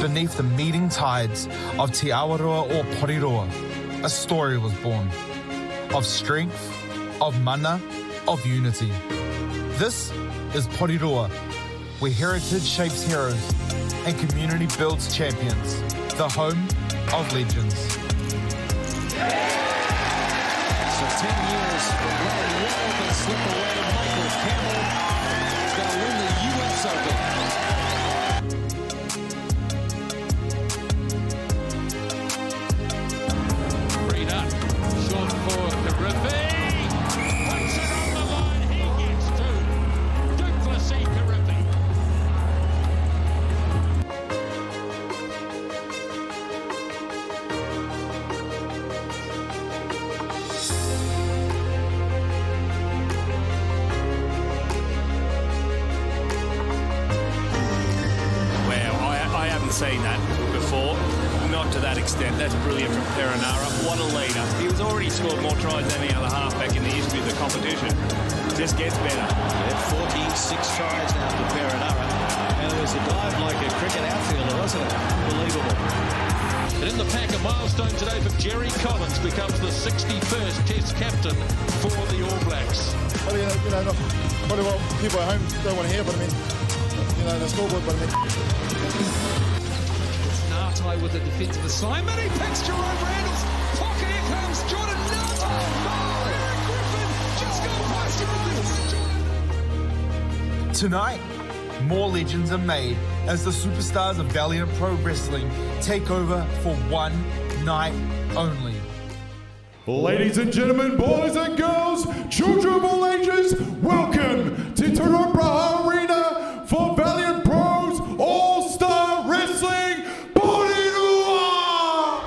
beneath the meeting tides of Te Awarua or Porirua, a story was born of strength, of mana, of unity. This is Porirua, where heritage shapes heroes and community builds champions, the home of legends. So 10 years from Larry Wall can slip away. Michael Campbell is going to win the U.S. Open. Read up, short for Karifi. Puts it on the line, he gets two. Duplessis Karifi. Seen that before, not to that extent. That's brilliant from Porirua. What a leader. He was already scored more tries than any other halfback in the history of the competition. Just gets better. Yeah, 46 tries now for Porirua. And it was a dive like a cricket outfielder, wasn't it? Unbelievable. And in the pack, a milestone today for Jerry Collins, becomes the 61st Test captain for the All Blacks. Well, probably what people at home don't want to hear, but I mean, the scoreboard, but I mean. Nartai with a defensive assignment. He picks Jerome Randall's pocket. Here comes Jordan Nartai. Oh, Eric Griffin just go past Tonight, more legends are made as the superstars of Valiant Pro Wrestling take over for one night only. Ladies and gentlemen, boys and girls, children of all ages, welcome to Porirua Arena for Valiant Pros All-Star Wrestling Porirua!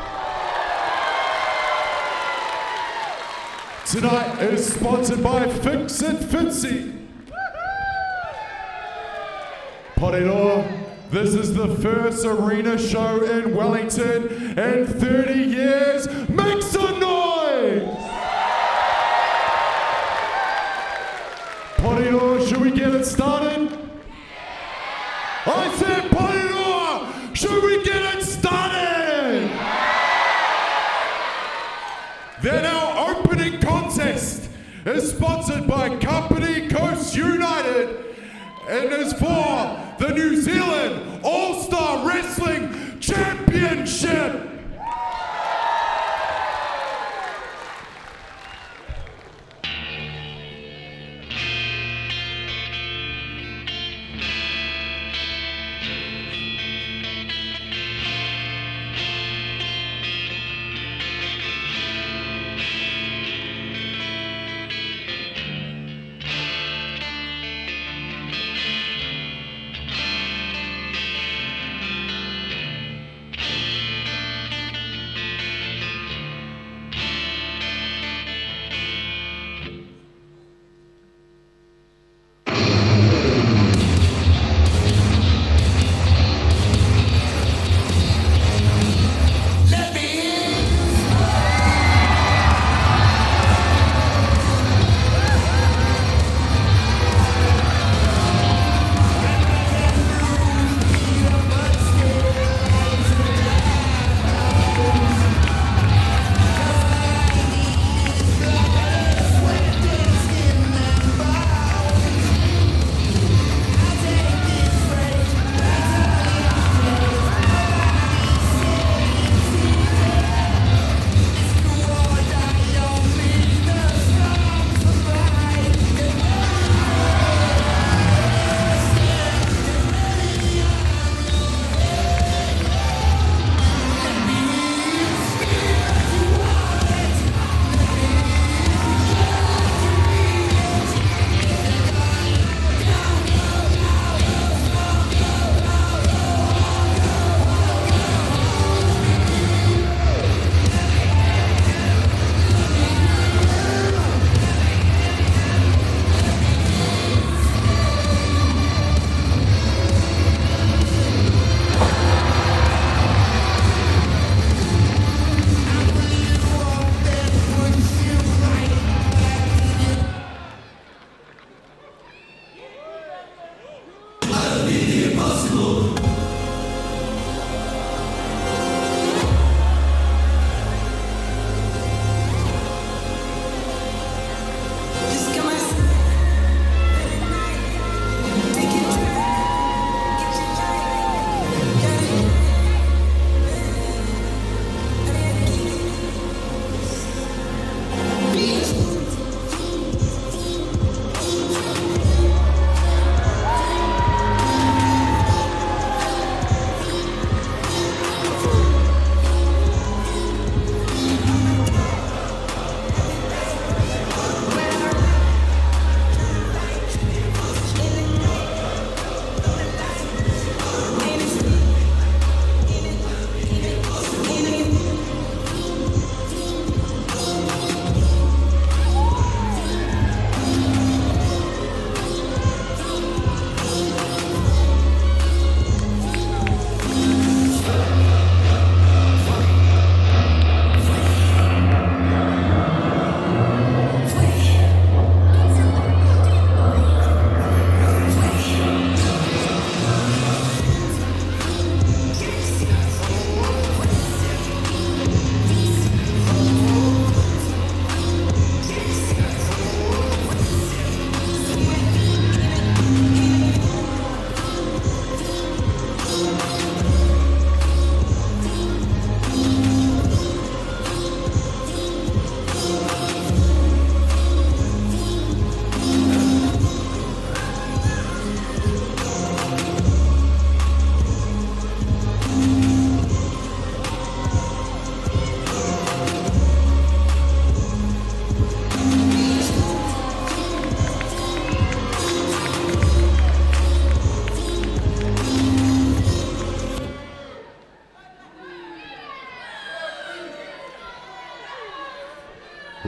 Tonight is sponsored by Fix It Fitzy. Porirua, this is the first arena show in Wellington in 30 years. Make some noise! Porirua, should we get it started? I said Porirua, should we get it started? Then our opening contest is sponsored by Company Coast United and is for the New Zealand All-Star Wrestling Championship.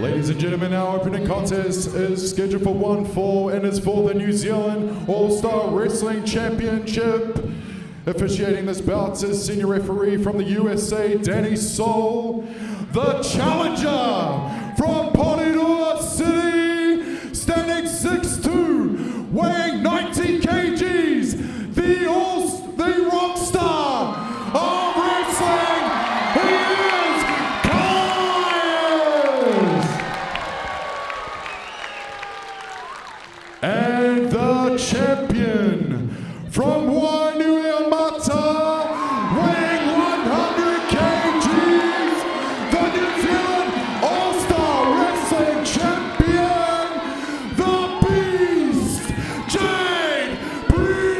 Ladies and gentlemen, our opening contest is scheduled for 1 fall and is for the New Zealand All-Star Wrestling Championship. Officiating this bout is senior referee from the USA, Danny Soul. The challenger from Porirua City, standing 6'2", weighing 90 kgs, the rock star of wrestling, he is Kaius! And the champion from Wainuiamata, weighing 100 kgs, the New Zealand All-Star Wrestling Champion, the Beast, Jade Priest!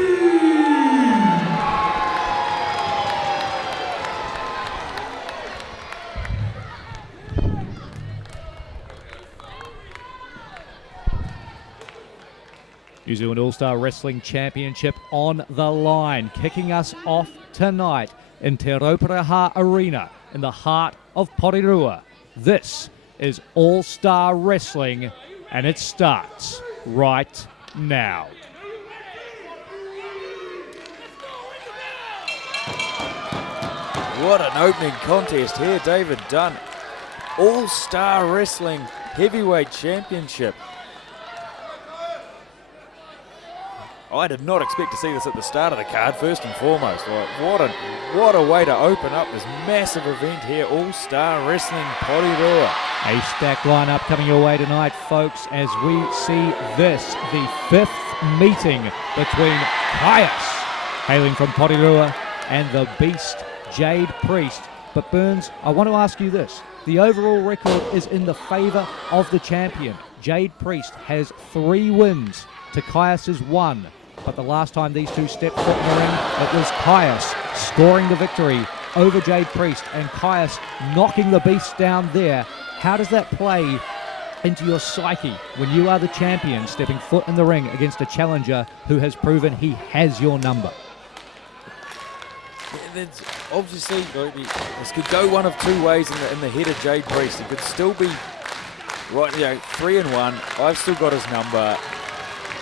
New Zealand All-Star Wrestling Championship on the line, kicking us off tonight in Te Rauparaha Arena in the heart of Porirua. This is All-Star Wrestling, and it starts right now. What an opening contest here, David Dunn. All-Star Wrestling Heavyweight Championship. I did not expect to see this at the start of the card, first and foremost. What a way to open up this massive event here, All-Star Wrestling Porirua. A stacked lineup coming your way tonight, folks, as we see this, the fifth meeting between Kaius, hailing from Porirua, and the Beast, Jade Priest. But Burns, I want to ask you this. The overall record is in the favour of the champion. Jade Priest has 3 wins to Kaius's 1. But the last time these two stepped foot in the ring, it was Kaius scoring the victory over Jade Priest, and Kaius knocking the Beast down there. How does that play into your psyche when you are the champion stepping foot in the ring against a challenger who has proven he has your number? It's obviously, this could go one of 2 ways in the head of Jade Priest. He could still be right, 3-1. I've still got his number.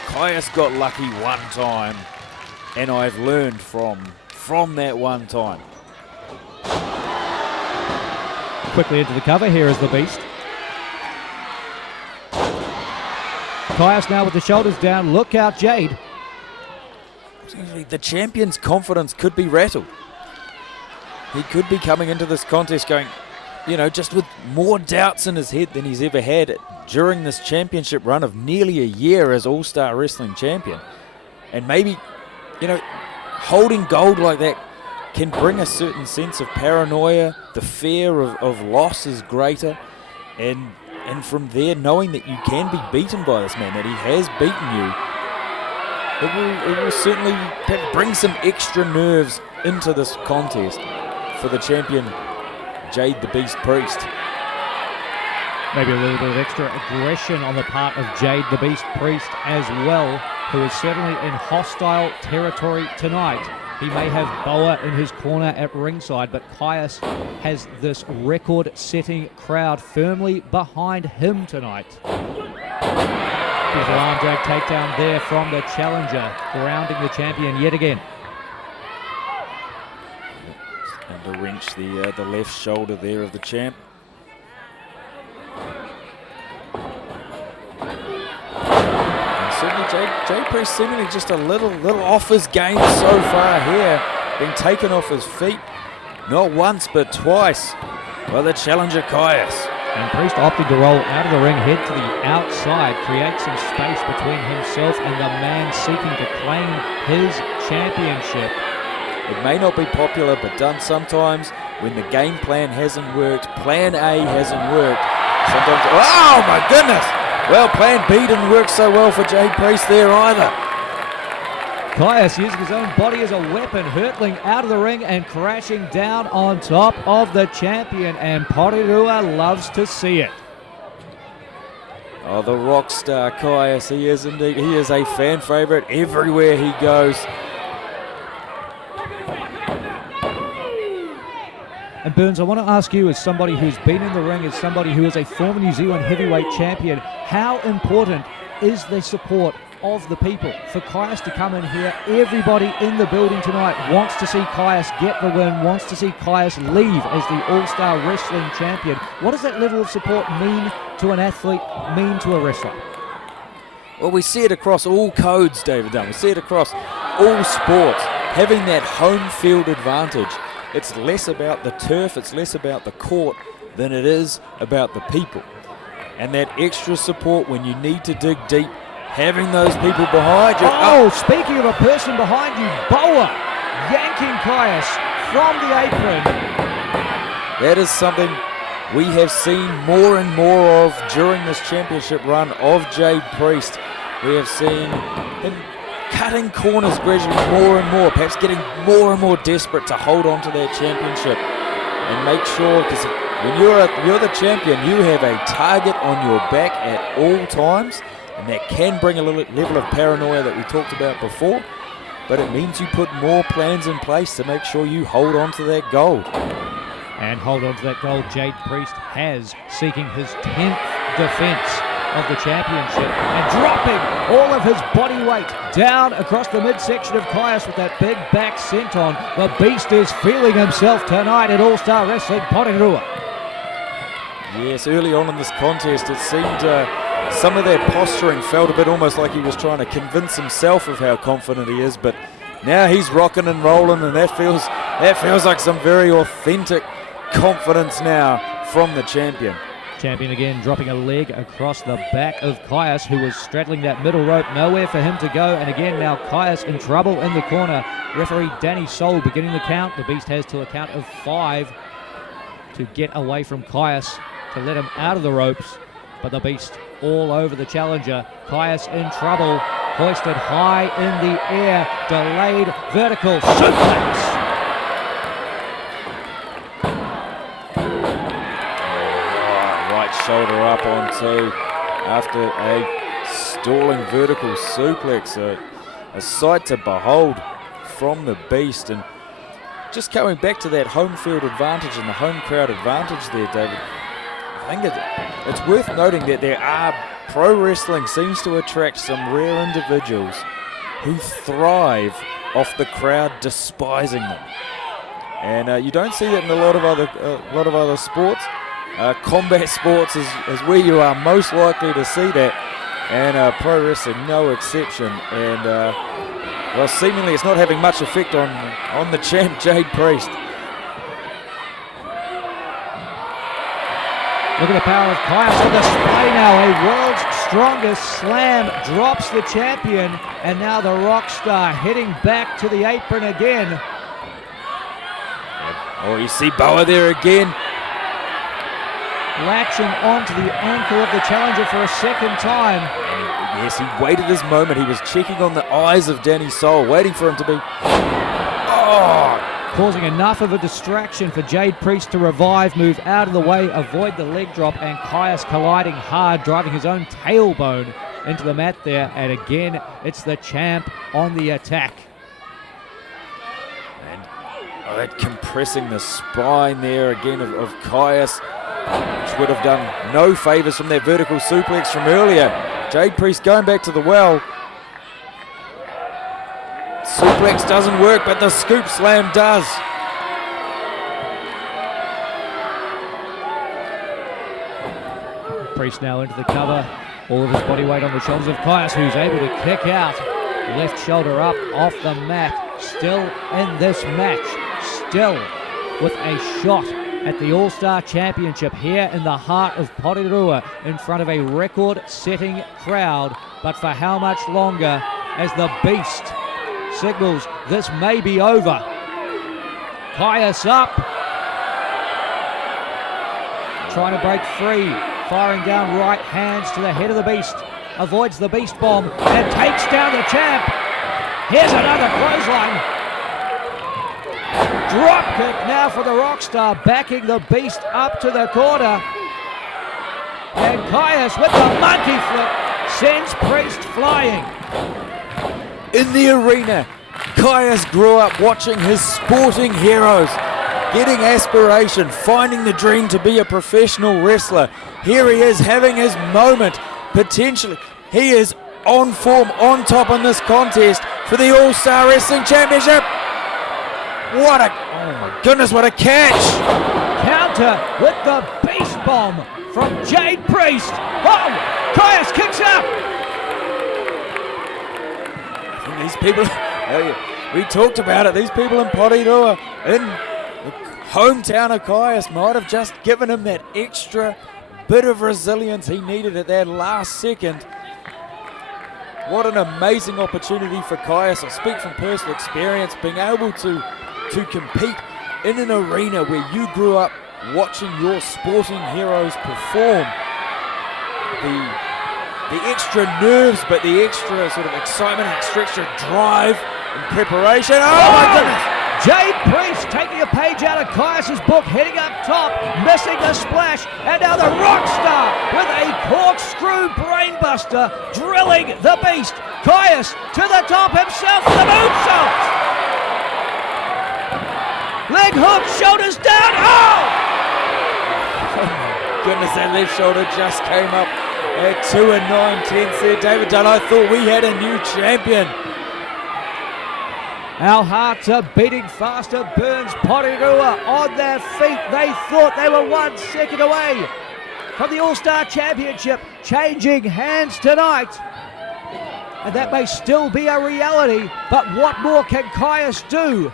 Kaius got lucky one time, and I've learned from that one time. Quickly into the cover, here is the Beast. Kaius now with the shoulders down, look out Jade. The champion's confidence could be rattled. He could be coming into this contest going, just with more doubts in his head than he's ever had during this championship run of nearly a year as All-Star Wrestling Champion. And maybe, holding gold like that can bring a certain sense of paranoia. The fear of loss is greater. And from there, knowing that you can be beaten by this man, that he has beaten you, it will certainly bring some extra nerves into this contest for the champion, Jade the Beast Priest. Maybe a little bit of extra aggression on the part of Jade the Beast Priest as well, who is certainly in hostile territory tonight. He may have Boa in his corner at ringside, but Kaius has this record-setting crowd firmly behind him tonight. Beautiful arm drag takedown there from the challenger, grounding the champion yet again. And to wrench the left shoulder there of the champ. And certainly Jade Priest seemingly just a little off his game so far here, being taken off his feet, not once but twice by the challenger Kaius. And Priest opting to roll out of the ring, head to the outside, create some space between himself and the man seeking to claim his championship. It may not be popular, but done sometimes when the game plan hasn't worked, plan A hasn't worked. Sometimes, oh my goodness! Well, plan B didn't work so well for Jade Priest there either. Kaius using his own body as a weapon, hurtling out of the ring and crashing down on top of the champion, and Porirua loves to see it. Oh, the rock star Kaius, he is indeed. He is a fan favourite everywhere he goes. And Burns, I want to ask you, as somebody who's been in the ring, as somebody who is a former New Zealand heavyweight champion, how important is the support of the people for Caius to come in here? Everybody in the building tonight wants to see Caius get the win, wants to see Caius leave as the All-Star Wrestling Champion. What does that level of support mean to an athlete, mean to a wrestler? Well, we see it across all codes, David Dunn. We see it across all sports, having that home field advantage. It's less about the turf, it's less about the court than it is about the people. And that extra support when you need to dig deep, having those people behind you. Oh, speaking of a person behind you, Boa yanking Caius from the apron. That is something we have seen more and more of during this championship run of Jade Priest. We have seen him cutting corners gradually more and more, perhaps getting more and more desperate to hold on to that championship and make sure, because when you're the champion, you have a target on your back at all times, and that can bring a level of paranoia that we talked about before, but it means you put more plans in place to make sure you hold on to that gold. And hold on to that gold, Jade Priest has, seeking his 10th defense of the championship, and dropping all of his body weight down across the midsection of Caius with that big back senton. The Beast is feeling himself tonight at All-Star Wrestling Porirua. Yes, early on in this contest, it seemed some of that posturing felt a bit almost like he was trying to convince himself of how confident he is, but now he's rocking and rolling, and that feels like some very authentic confidence now from the champion. Champion again dropping a leg across the back of Caius, who was straddling that middle rope. Nowhere for him to go. And again now Caius in trouble in the corner. Referee Danny Soul beginning the count. The Beast has to a count of 5 to get away from Caius, to let him out of the ropes. But the Beast all over the challenger. Caius in trouble. Hoisted high in the air. Delayed vertical suplex. Shoulder up onto after a stalling vertical suplex. A sight to behold from the Beast. And just coming back to that home field advantage and the home crowd advantage there, David, I think it's worth noting that pro wrestling seems to attract some rare individuals who thrive off the crowd despising them. And you don't see that in a lot of other sports. Combat sports is where you are most likely to see that, and pro wrestling no exception. And well, seemingly it's not having much effect on the champ Jade Priest. Look at the power of Caius on display now. A world's strongest slam drops the champion, and now the rock star heading back to the apron again. Oh, you see Boa there again. Latching onto the ankle of the challenger for a second time. Yes, he waited his moment. He was checking on the eyes of Danny Soul, waiting for him to be... Causing enough of a distraction for Jade Priest to revive, move out of the way, avoid the leg drop, and Caius colliding hard, driving his own tailbone into the mat there. And again, it's the champ on the attack. And that compressing the spine there again of Caius, which would have done no favours from that vertical suplex from earlier. Jade Priest going back to the well. Suplex doesn't work, but the scoop slam does. Priest now into the cover. All of his body weight on the shoulders of Caius, who's able to kick out. Left shoulder up off the mat. Still in this match. Still with a shot at the All-Star Championship here in the heart of Porirua, in front of a record-setting crowd. But for how much longer, as the Beast signals this may be over. Caius up, trying to break free, firing down right hands to the head of the Beast, avoids the Beast bomb and takes down the champ. Here's another clothesline. Drop kick now for the Rockstar, backing the Beast up to the corner. And Caius with the monkey flip sends Priest flying. In the arena, Caius grew up watching his sporting heroes getting aspiration, finding the dream to be a professional wrestler. Here he is having his moment, potentially. He is on form, on top in this contest for the All-Star Wrestling Championship. What a, oh my goodness, what a catch. Counter with the beast bomb from Jade Priest. Oh, Caius kicks up. I think these people, we talked about it, these people in Porirua, in the hometown of Caius, might have just given him that extra bit of resilience he needed at that last second. What an amazing opportunity for Caius. I speak from personal experience, being able to compete in an arena where you grew up watching your sporting heroes perform. The extra nerves, but the extra sort of excitement, extra drive and preparation. Oh my goodness! Jade Priest taking a page out of Caius' book, heading up top, missing the splash, and now the Rockstar with a corkscrew brainbuster, drilling the beast. Caius to the top himself with a moonsault. Leg hook, shoulders down. Oh my goodness, that left shoulder just came up at 2 and 9/10 there. David Dunn, I thought we had a new champion. Our hearts are beating faster. Burns Porirua on their feet. They thought they were 1 second away from the All-Star Championship changing hands tonight. And that may still be a reality, but what more can Caius do?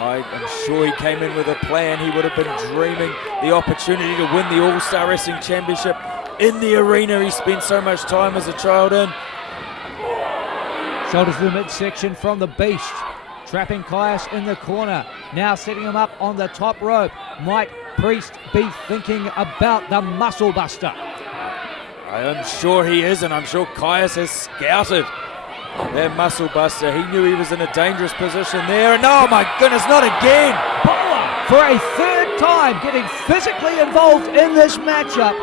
I'm sure he came in with a plan. He would have been dreaming the opportunity to win the All-Star Wrestling Championship in the arena he spent so much time as a child in. Shoulders to the midsection from the beast, trapping Caius in the corner, now setting him up on the top rope. Might Priest be thinking about the muscle buster? I am sure he is, and I'm sure Caius has scouted that muscle buster. He knew he was in a dangerous position there, and oh my goodness, not again! Boa, for a third time, getting physically involved in this matchup,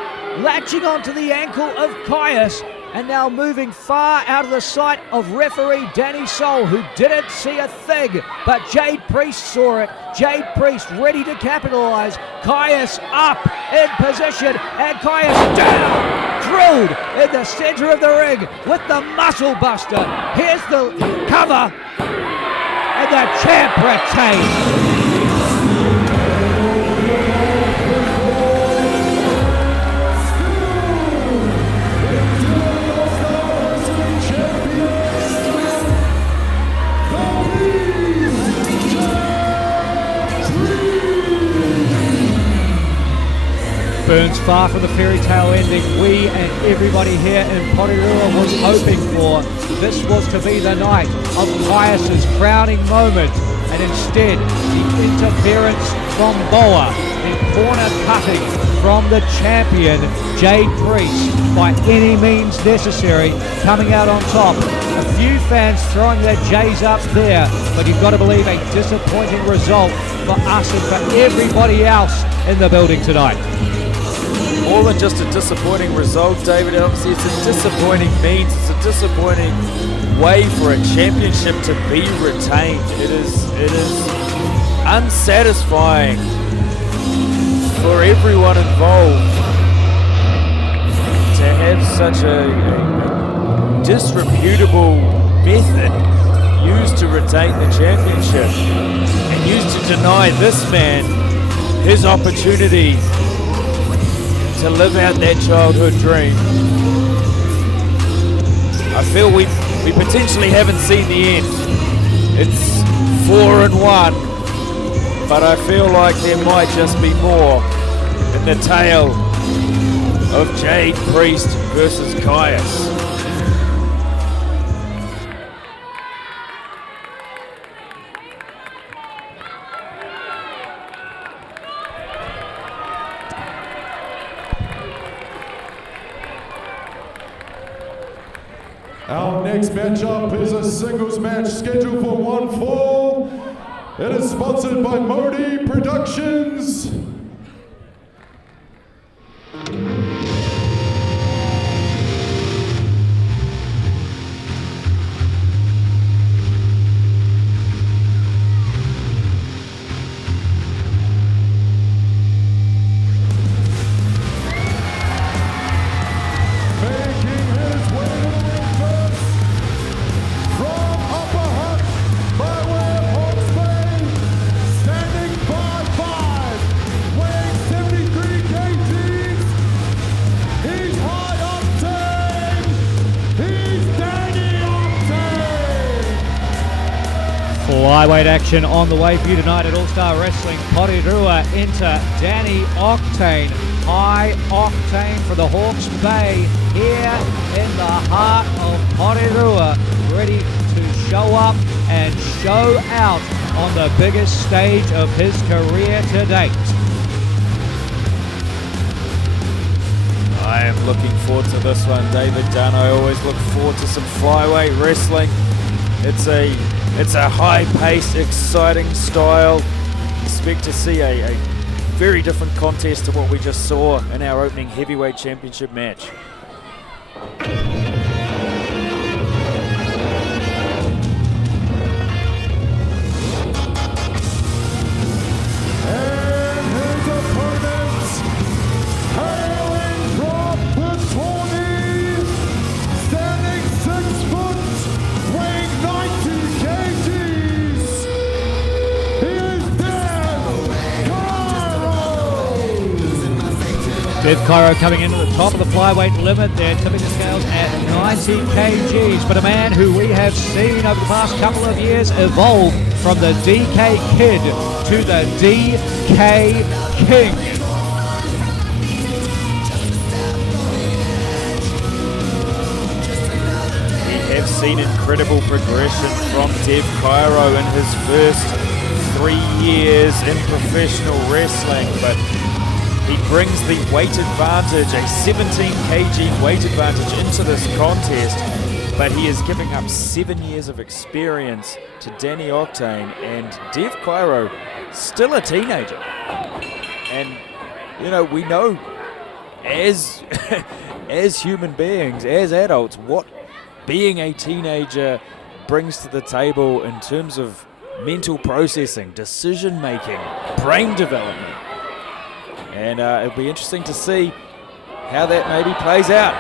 latching onto the ankle of Caius, and now moving far out of the sight of referee Danny Soul, who didn't see a thing, but Jade Priest saw it. Jade Priest ready to capitalize. Caius up in position, and Caius down, drilled in the center of the ring with the muscle buster. Here's the cover, and the champ retains. Burns far from the fairy tale ending we and everybody here in Porirua was hoping for. This was to be the night of Caius' crowning moment, and instead the interference from Boa, the corner cutting from the champion Jade Priest by any means necessary, coming out on top. A few fans throwing their J's up there, but you've got to believe a disappointing result for us and for everybody else in the building tonight. More than just a disappointing result, David. Obviously, it's a disappointing means. It's a disappointing way for a championship to be retained. It is unsatisfying for everyone involved to have such a disreputable method used to retain the championship and used to deny this man his opportunity to live out that childhood dream. I feel we potentially haven't seen the end. It's 4-1, but I feel like there might just be more in the tale of Jade Priest versus Caius. Our next matchup is a singles match scheduled for 1 fall. It is sponsored by Modi Productions. Flyweight action on the way for you tonight at All-Star Wrestling. Porirua enter Danny Octane. High octane for the Hawke's Bay here in the heart of Porirua, ready to show up and show out on the biggest stage of his career to date. I am looking forward to this one, David Dunn. I always look forward to some flyweight wrestling. It's a high-paced, exciting style. Expect to see a very different contest to what we just saw in our opening heavyweight championship match. Dev Cairo coming into the top of the flyweight limit there, tipping the scales at 90 kgs. But a man who we have seen over the past couple of years evolve from the DK Kid to the DK King. We have seen incredible progression from Dev Cairo in his first 3 years in professional wrestling, but he brings the weight advantage, a 17 kg weight advantage into this contest, but he is giving up 7 years of experience to Danny Octane, and Dev Cairo still a teenager. And you know, we know as as human beings, as adults, what being a teenager brings to the table in terms of mental processing, decision making, brain development. And it'll be interesting to see how that maybe plays out.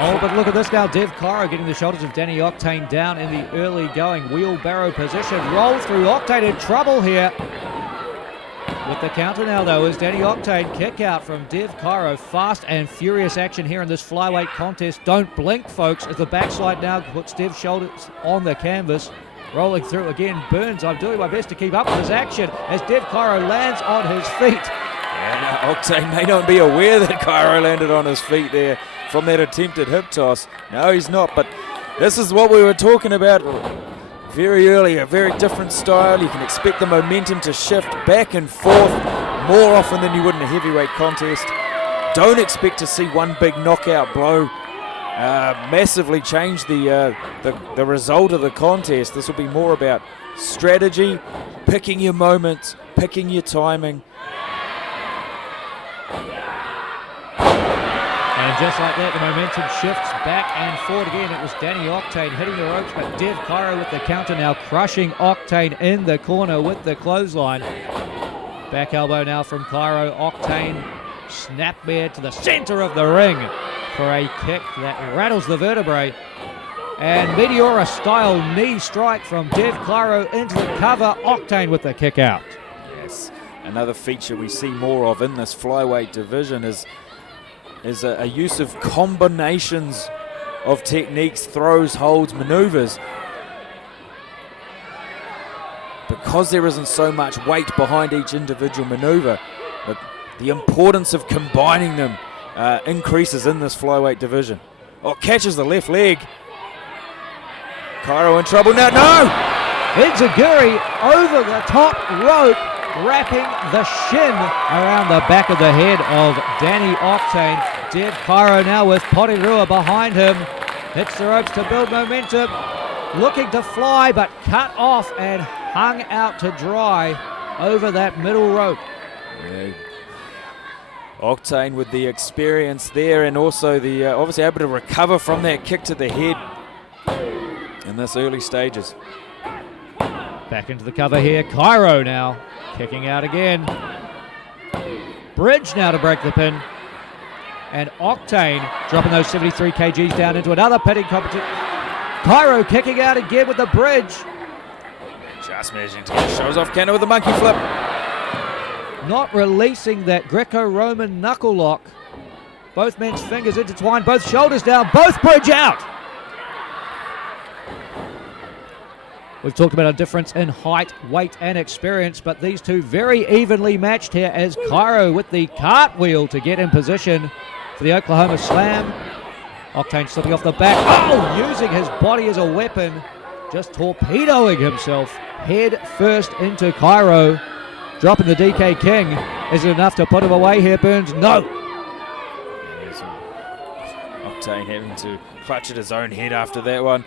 Oh, but look at this now. Dev Cairo getting the shoulders of Danny Octane down in the early going. Wheelbarrow position. Roll through. Octane in trouble here. With the counter now, though, is Danny Octane. Kick out from Dev Cairo. Fast and furious action here in this flyweight contest. Don't blink, folks, as the backslide now puts Dev's shoulders on the canvas. Rolling through again. Burns, I'm doing my best to keep up with his action as Dev Cairo lands on his feet. And Octane may not be aware that Cairo landed on his feet there from that attempted hip toss. No, he's not, but this is what we were talking about very early, a very different style. You can expect the momentum to shift back and forth more often than you would in a heavyweight contest. Don't expect to see one big knockout blow massively change the result of the contest. This will be more about strategy, picking your moments, picking your timing. And just like that, the momentum shifts back and forward again. It was Danny Octane hitting the ropes, but Dev Cairo with the counter now, crushing Octane in the corner with the clothesline. Back elbow now from Cairo. Octane snapmare to the center of the ring for a kick that rattles the vertebrae. And Meteora-style knee strike from Dev Cairo into the cover. Octane with the kick out. Yes, another feature we see more of in this flyweight division is a use of combinations of techniques, throws, holds, maneuvers. Because there isn't so much weight behind each individual maneuver, but the importance of combining them increases in this flyweight division. Oh, catches the left leg. Cairo in trouble now. No! Enziguri over the top rope, wrapping the shin around the back of the head of Danny Octane. Dev Cairo now with Porirua behind him. Hits the ropes to build momentum. Looking to fly, but cut off and hung out to dry over that middle rope. Yeah. Octane with the experience there, and also the obviously able to recover from that kick to the head in this early stages. Back into the cover here. Cairo now kicking out again. Bridge now to break the pin. And Octane dropping those 73 kgs down into another pitting competition. Cairo kicking out again with the bridge. Just managing to get shows off counter with the monkey flip. Not releasing that Greco-Roman knuckle lock. Both men's fingers intertwined, both shoulders down, both bridge out. We've talked about a difference in height, weight and experience, but these two very evenly matched here as Cairo with the cartwheel to get in position for the Oklahoma Slam. Octane slipping off the back. Oh, using his body as a weapon, just torpedoing himself head first into Cairo. Dropping the DK King. Is it enough to put him away here, Burns? No. Octane having to clutch at his own head after that one.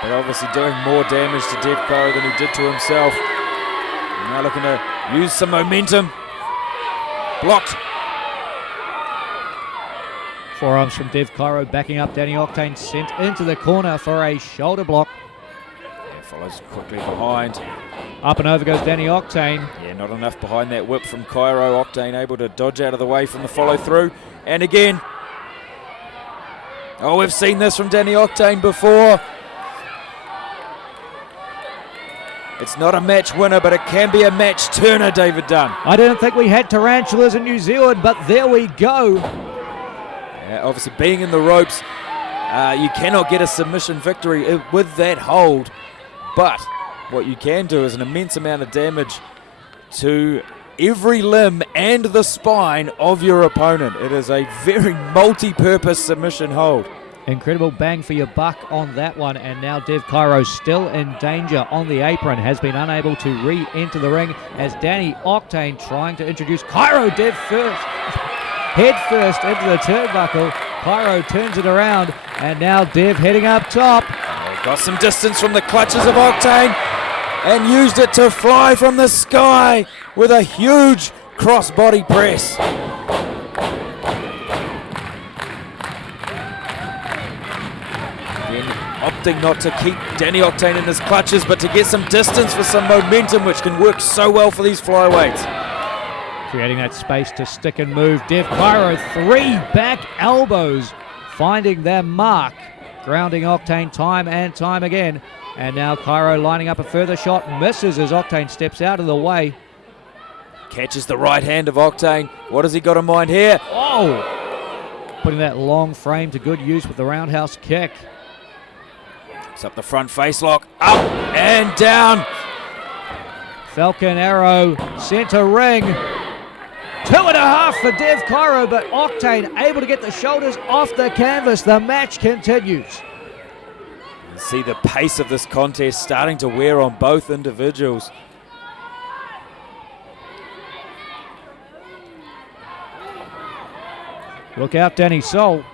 But obviously doing more damage to Dev Cairo than he did to himself. Now looking to use some momentum. Blocked. Forearms from Dev Cairo backing up Danny Octane, sent into the corner for a shoulder block. Yeah, follows quickly behind. Up and over goes Danny Octane. Yeah, not enough behind that whip from Cairo. Octane able to dodge out of the way from the follow through. And again. Oh, we've seen this from Danny Octane before. It's not a match winner, but it can be a match turner, David Dunn. I didn't think we had tarantulas in New Zealand, but there we go. Obviously being in the ropes, you cannot get a submission victory with that hold, but what you can do is an immense amount of damage to every limb and the spine of your opponent. It is a very multi-purpose submission hold. Incredible bang for your buck on that one, and now Dev Cairo still in danger on the apron, has been unable to re-enter the ring as Danny Octane trying to introduce Cairo. Dev first. Head first into the turnbuckle. Cairo turns it around, and now Dev heading up top. Got some distance from the clutches of Octane and used it to fly from the sky with a huge crossbody press. Again, opting not to keep Danny Octane in his clutches, but to get some distance for some momentum, which can work so well for these flyweights. Creating that space to stick and move. Dev Cairo, 3 back elbows, finding their mark, grounding Octane time and time again. And now Cairo lining up a further shot, misses as Octane steps out of the way. Catches the right hand of Octane. What has he got in mind here? Oh! Putting that long frame to good use with the roundhouse kick. It's up the front face lock, up and down. Falcon Arrow, center ring. 2.5 for Dev Cairo, but Octane able to get the shoulders off the canvas. The match continues. You see the pace of this contest starting to wear on both individuals. Look out, Danny Soul.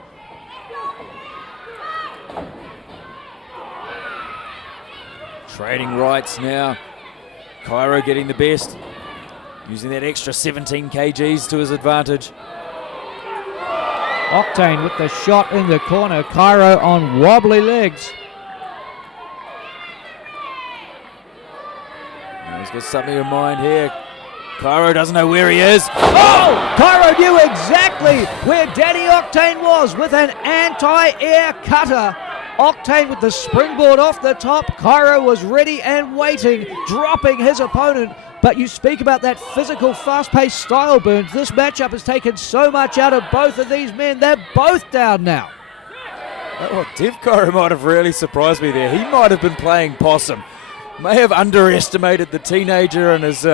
Trading rights now. Cairo getting the best. Using that extra 17 kgs to his advantage. Octane with the shot in the corner. Cairo on wobbly legs. He's got something in mind here. Cairo doesn't know where he is. Oh! Cairo knew exactly where Danny Octane was with an anti-air cutter. Octane with the springboard off the top. Cairo was ready and waiting, dropping his opponent. But you speak about that physical, fast-paced style, Burns. This matchup has taken so much out of both of these men. They're both down now. Oh, Dev Cairo might have really surprised me there. He might have been playing possum. May have underestimated the teenager and his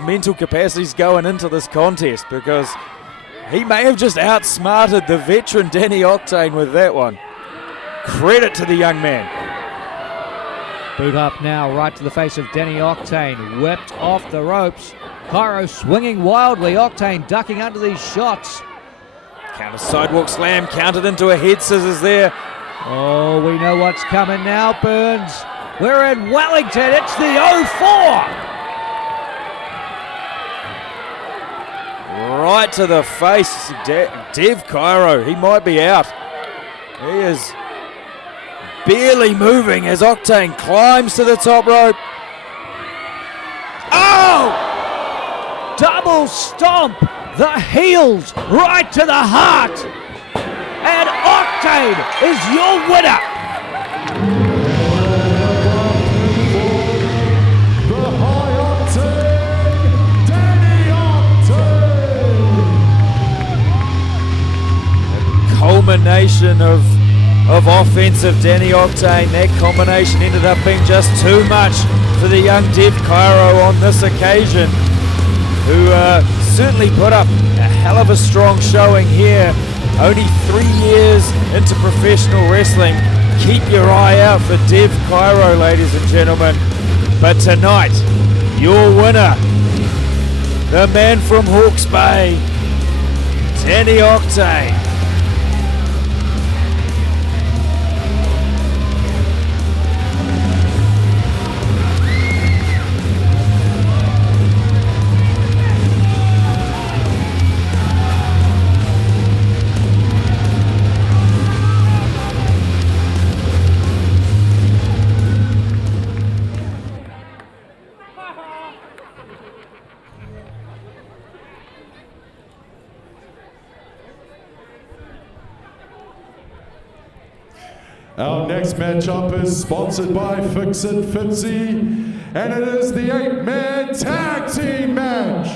mental capacities going into this contest, because he may have just outsmarted the veteran Danny Octane with that one. Credit to the young man. Boot up now, right to the face of Danny Octane. Whipped off the ropes. Cairo swinging wildly. Octane ducking under these shots. Counter sidewalk slam, countered into a head scissors there. Oh, we know what's coming now, Burns. We're in Wellington. It's the 04. Right to the face. Dev Cairo, he might be out. He is barely moving as Octane climbs to the top rope. Oh! Double stomp. The heels right to the heart. And Octane is your winner. The high octane, Danny Octane. Culmination of of offensive Danny Octane. That combination ended up being just too much for the young Dev Cairo on this occasion, who certainly put up a hell of a strong showing here. Only 3 years into professional wrestling. Keep your eye out for Dev Cairo, ladies and gentlemen. But tonight, your winner, the man from Hawke's Bay, Danny Octane. Our next matchup is sponsored by Fix It Fitzy, and it is the 8-man tag team match.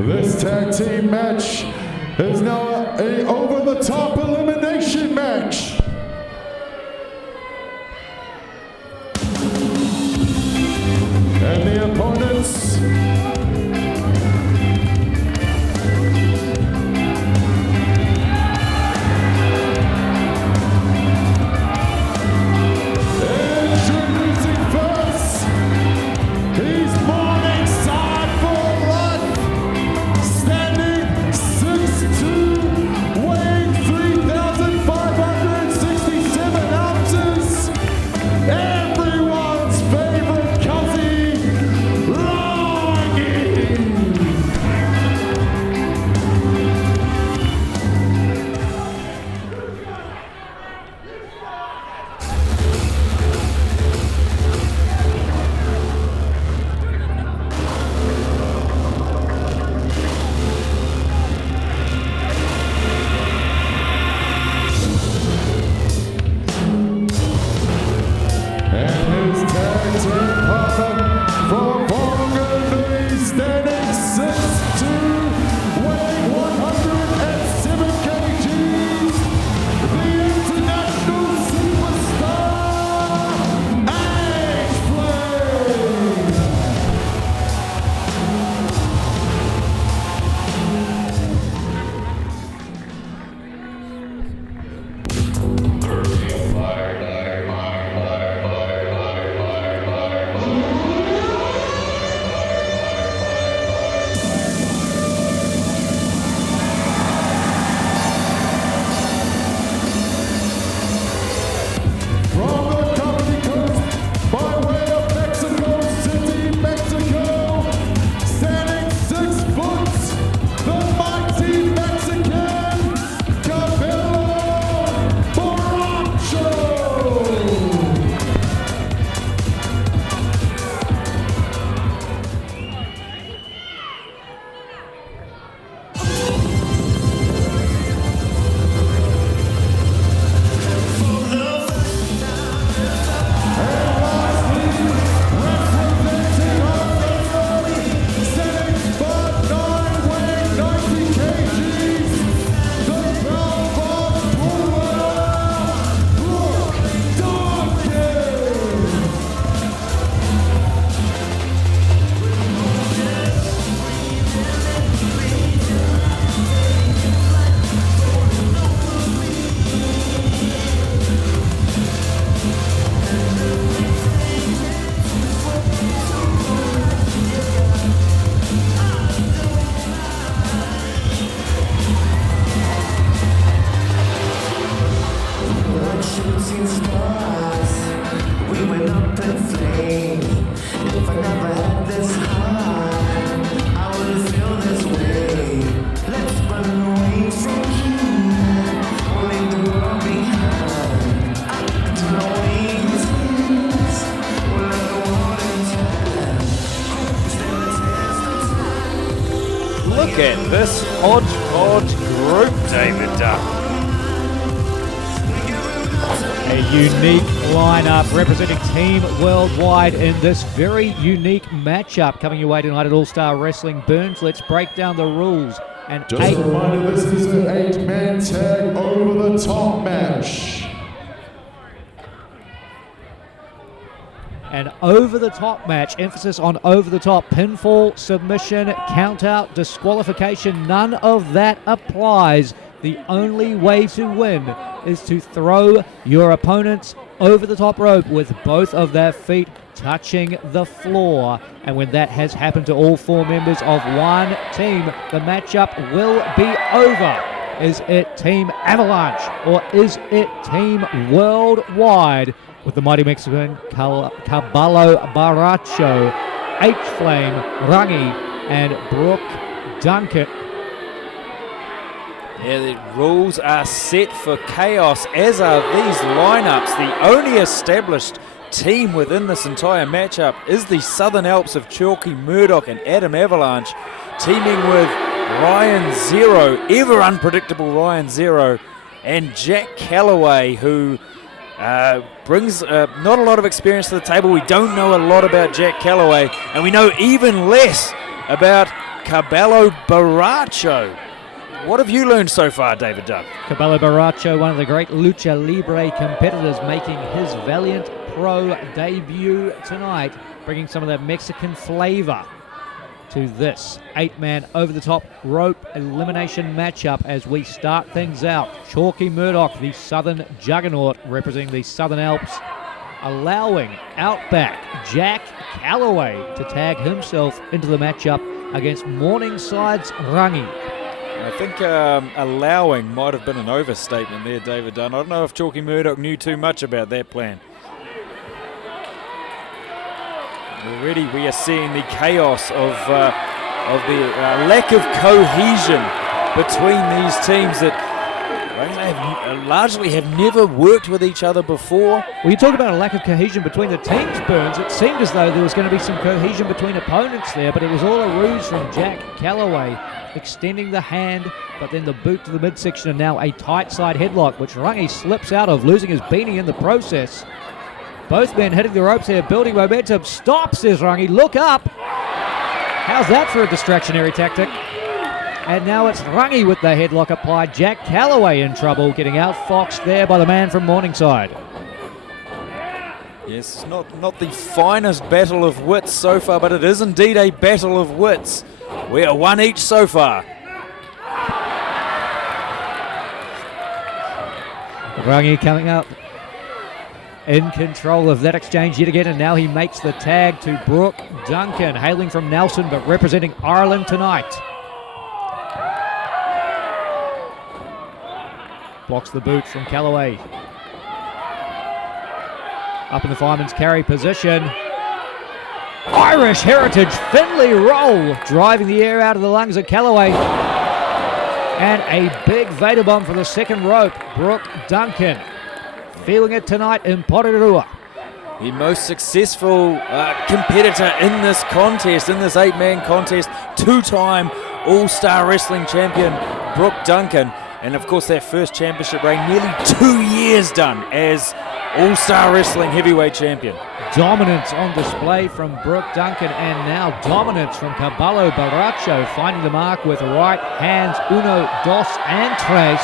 This tag team match is now a over-the-top elimination match. And the opponents introducing first, he's Morningside for life, standing 6'2", weighing 3,567 ounces. Everyone's favorite Cuzzy, Longy. And his tag team partner from Porirua, standing 6'2", weighing 107 kgs, the international superstar, Look at this hodgepodge group, David Duck. A unique lineup representing Team Worldwide in this very unique matchup. Coming your way tonight at All-Star Wrestling Burns. Let's break down the rules. And Just a reminder, this is an 8-man tag over the top match. An over-the-top match, emphasis on over-the-top, pinfall, submission, count-out, disqualification, none of that applies. The only way to win is to throw your opponents over the top rope with both of their feet touching the floor. And when that has happened to all 4 members of one team, the matchup will be over. Is it Team Avalanche or is it Team Worldwide? With the mighty Mexican Caballo Baracho, H-Flame, Rangi, and Brooke Duncan. Yeah, the rules are set for chaos, as are these lineups. The only established team within this entire matchup is the Southern Alps of Chalky Murdoch and Adam Avalanche, teaming with Ryan Zero, ever unpredictable Ryan Zero, and Jack Calloway, who brings not a lot of experience to the table. We don't know a lot about Jack Calloway, and we know even less about Caballo Baracho. What have you learned so far, David Duck? Caballo Baracho, one of the great lucha libre competitors, making his Valiant Pro debut tonight, bringing some of that Mexican flavor to this 8-man over-the-top rope elimination matchup as we start things out. Chalky Murdoch, the Southern Juggernaut, representing the Southern Alps, allowing Outback Jack Calloway to tag himself into the matchup against Morningside's Rangi. I think allowing might have been an overstatement there, David Dunn. I don't know if Chalky Murdoch knew too much about that plan. Already we are seeing the chaos of the lack of cohesion between these teams that largely have never worked with each other before. Well, you talk about a lack of cohesion between the teams, Burns. It seemed as though there was going to be some cohesion between opponents there, but it was all a ruse from Jack Calloway, extending the hand, but then the boot to the midsection, and now a tight side headlock, which Rangi slips out of, losing his beanie in the process. Both men hitting the ropes here, building momentum. Stop, says Rangi. Look up. How's that for a distractionary tactic? And now it's Rangi with the headlock applied. Jack Calloway in trouble, getting outfoxed there by the man from Morningside. Yes, not the finest battle of wits so far, but it is indeed a battle of wits. We are one each so far. Rangi coming up in control of that exchange yet again, and now he makes the tag to Brooke Duncan, hailing from Nelson but representing Ireland tonight. Blocks the boot from Calloway. Up in the fireman's carry position. Irish Heritage Finley roll, driving the air out of the lungs of Calloway. And a big Vader bomb for the second rope. Brooke Duncan feeling it tonight in Porirua. The most successful competitor in this contest, in this 8-man contest, 2-time All-Star Wrestling champion, Brooke Duncan. And of course that first championship reign, nearly 2 years done as All-Star Wrestling heavyweight champion. Dominance on display from Brooke Duncan, and now dominance from Caballo Baracho, finding the mark with right hands, uno, dos, and tres.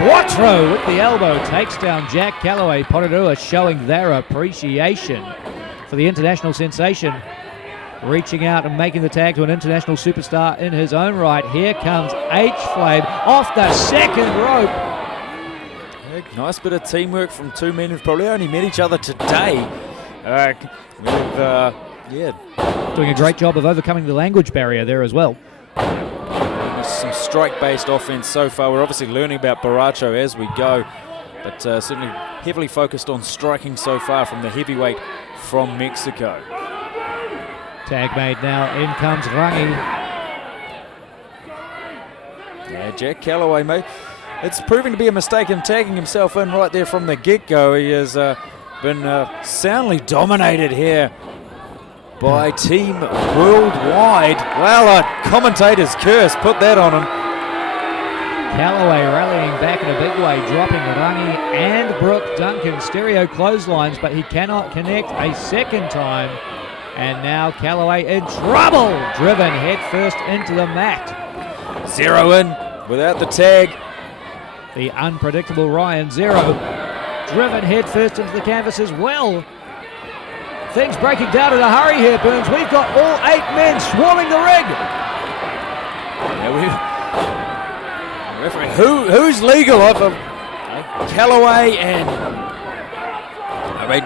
Quattro with the elbow takes down Jack Calloway. Porirua showing their appreciation for the international sensation, reaching out and making the tag to an international superstar in his own right. Here comes H-Flame off the second rope. Nice bit of teamwork from two men who've probably only met each other today. Doing a great job of overcoming the language barrier there as well. Some strike-based offense so far. We're obviously learning about Baracho as we go. but certainly heavily focused on striking so far from the heavyweight from Mexico. Tag made now, in comes Rangi. Yeah, Jack Callaway, mate. It's proving to be a mistake him tagging himself in right there from the get-go. He has been soundly dominated here by Team Worldwide. Well, a commentator's curse, put that on him. Callaway rallying back in a big way, dropping Rangi and Brooke Duncan stereo clotheslines, but he cannot connect a second time. And now Callaway in trouble, driven headfirst into the mat. 0 in without the tag. The unpredictable Ryan 0, driven headfirst into the canvas as well. Things breaking down in a hurry here, Burns. We've got all 8 men swarming the ring. Yeah, referee, who's legal off of Callaway and I mean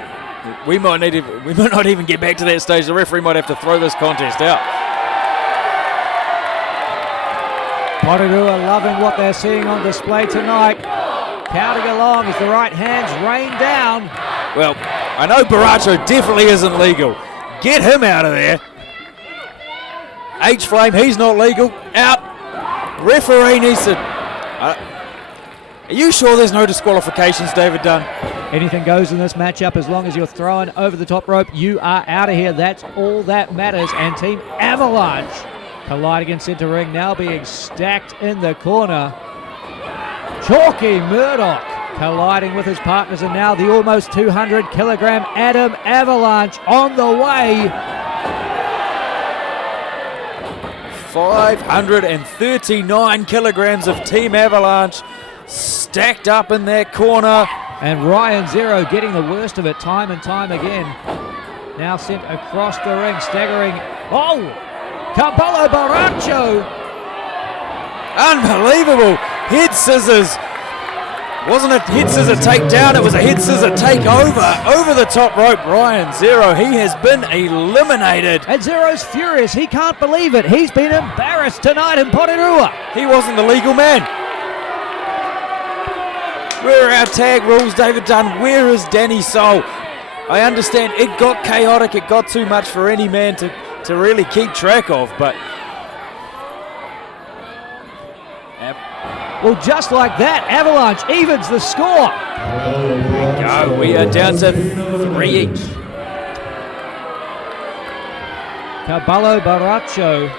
we might not even get back to that stage. The referee might have to throw this contest out. Porirua loving what they're seeing on display tonight. Counting along as the right hands rain down. Well, I know Baracho definitely isn't legal. Get him out of there. H-Flame, he's not legal. Out. Referee needs to... are you sure there's no disqualifications, David Dunn? Anything goes in this matchup as long as you're throwing over the top rope. You are out of here. That's all that matters. And Team Avalanche colliding in centre ring, now being stacked in the corner. Chalky Murdoch colliding with his partners, and now the almost 200-kilogram Adam Avalanche on the way. 539 kilograms of Team Avalanche stacked up in that corner. And Ryan 0 getting the worst of it time and time again. Now sent across the ring, staggering. Oh! Cabello Baracho! Unbelievable! Head scissors. Wasn't a head scissor takedown, it was a head scissor take over the top rope. Ryan 0, he has been eliminated. And Zero's furious, he can't believe it. He's been embarrassed tonight in Porirua. He wasn't the legal man. Where are our tag rules, David Dunn? Where is Danny Soul? I understand it got chaotic, it got too much for any man to really keep track of, but... Well, just like that, Avalanche evens the score. There we go. We are down to 3 each. Cabello Baracho.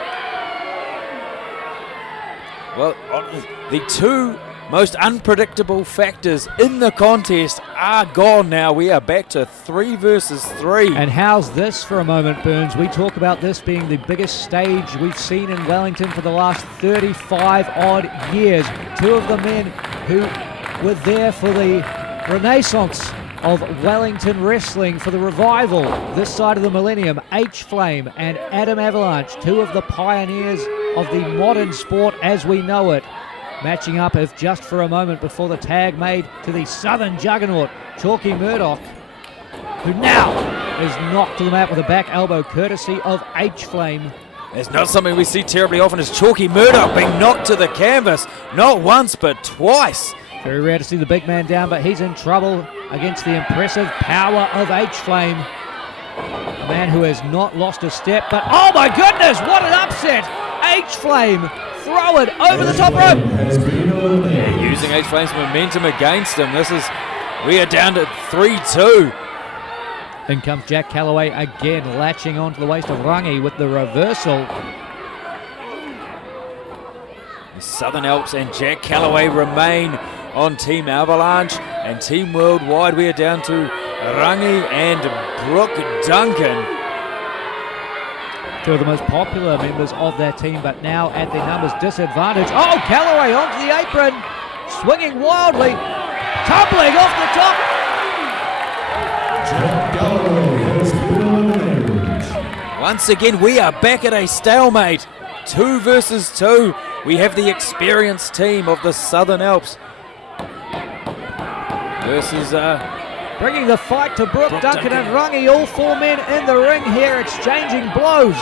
Well, the 2 most unpredictable factors in the contest are gone now. We are back to 3 versus 3. And how's this for a moment, Burns? We talk about this being the biggest stage we've seen in Wellington for the last 35 odd years. 2 of the men who were there for the renaissance of Wellington wrestling, for the revival this side of the millennium, H-Flame and Adam Avalanche, 2 of the pioneers of the modern sport as we know it. Matching up, if just for a moment, before the tag made to the Southern Juggernaut, Chalky Murdoch, who now is knocked to the mat with a back elbow courtesy of H-Flame. It's not something we see terribly often, is Chalky Murdoch being knocked to the canvas, not once but twice. Very rare to see the big man down, but he's in trouble against the impressive power of H-Flame. A man who has not lost a step, but oh my goodness, what an upset! H-Flame throw it over the top rope. Yeah, using H-Flame's momentum against him. We are down to 3-2. In comes Jack Callaway again, latching onto the waist of Rangi with the reversal. The Southern Alps and Jack Callaway remain on Team Avalanche, and Team Worldwide we are down to Rangi and Brooke Duncan. 2 of the most popular members of their team, but now at their numbers disadvantage. Oh, Callaway onto the apron, swinging wildly, tumbling off the top. Once again, we are back at a stalemate. 2 versus 2. We have the experienced team of the Southern Alps versus... bringing the fight to Brooke Duncan and Rangi, all 4 men in the ring here, exchanging blows.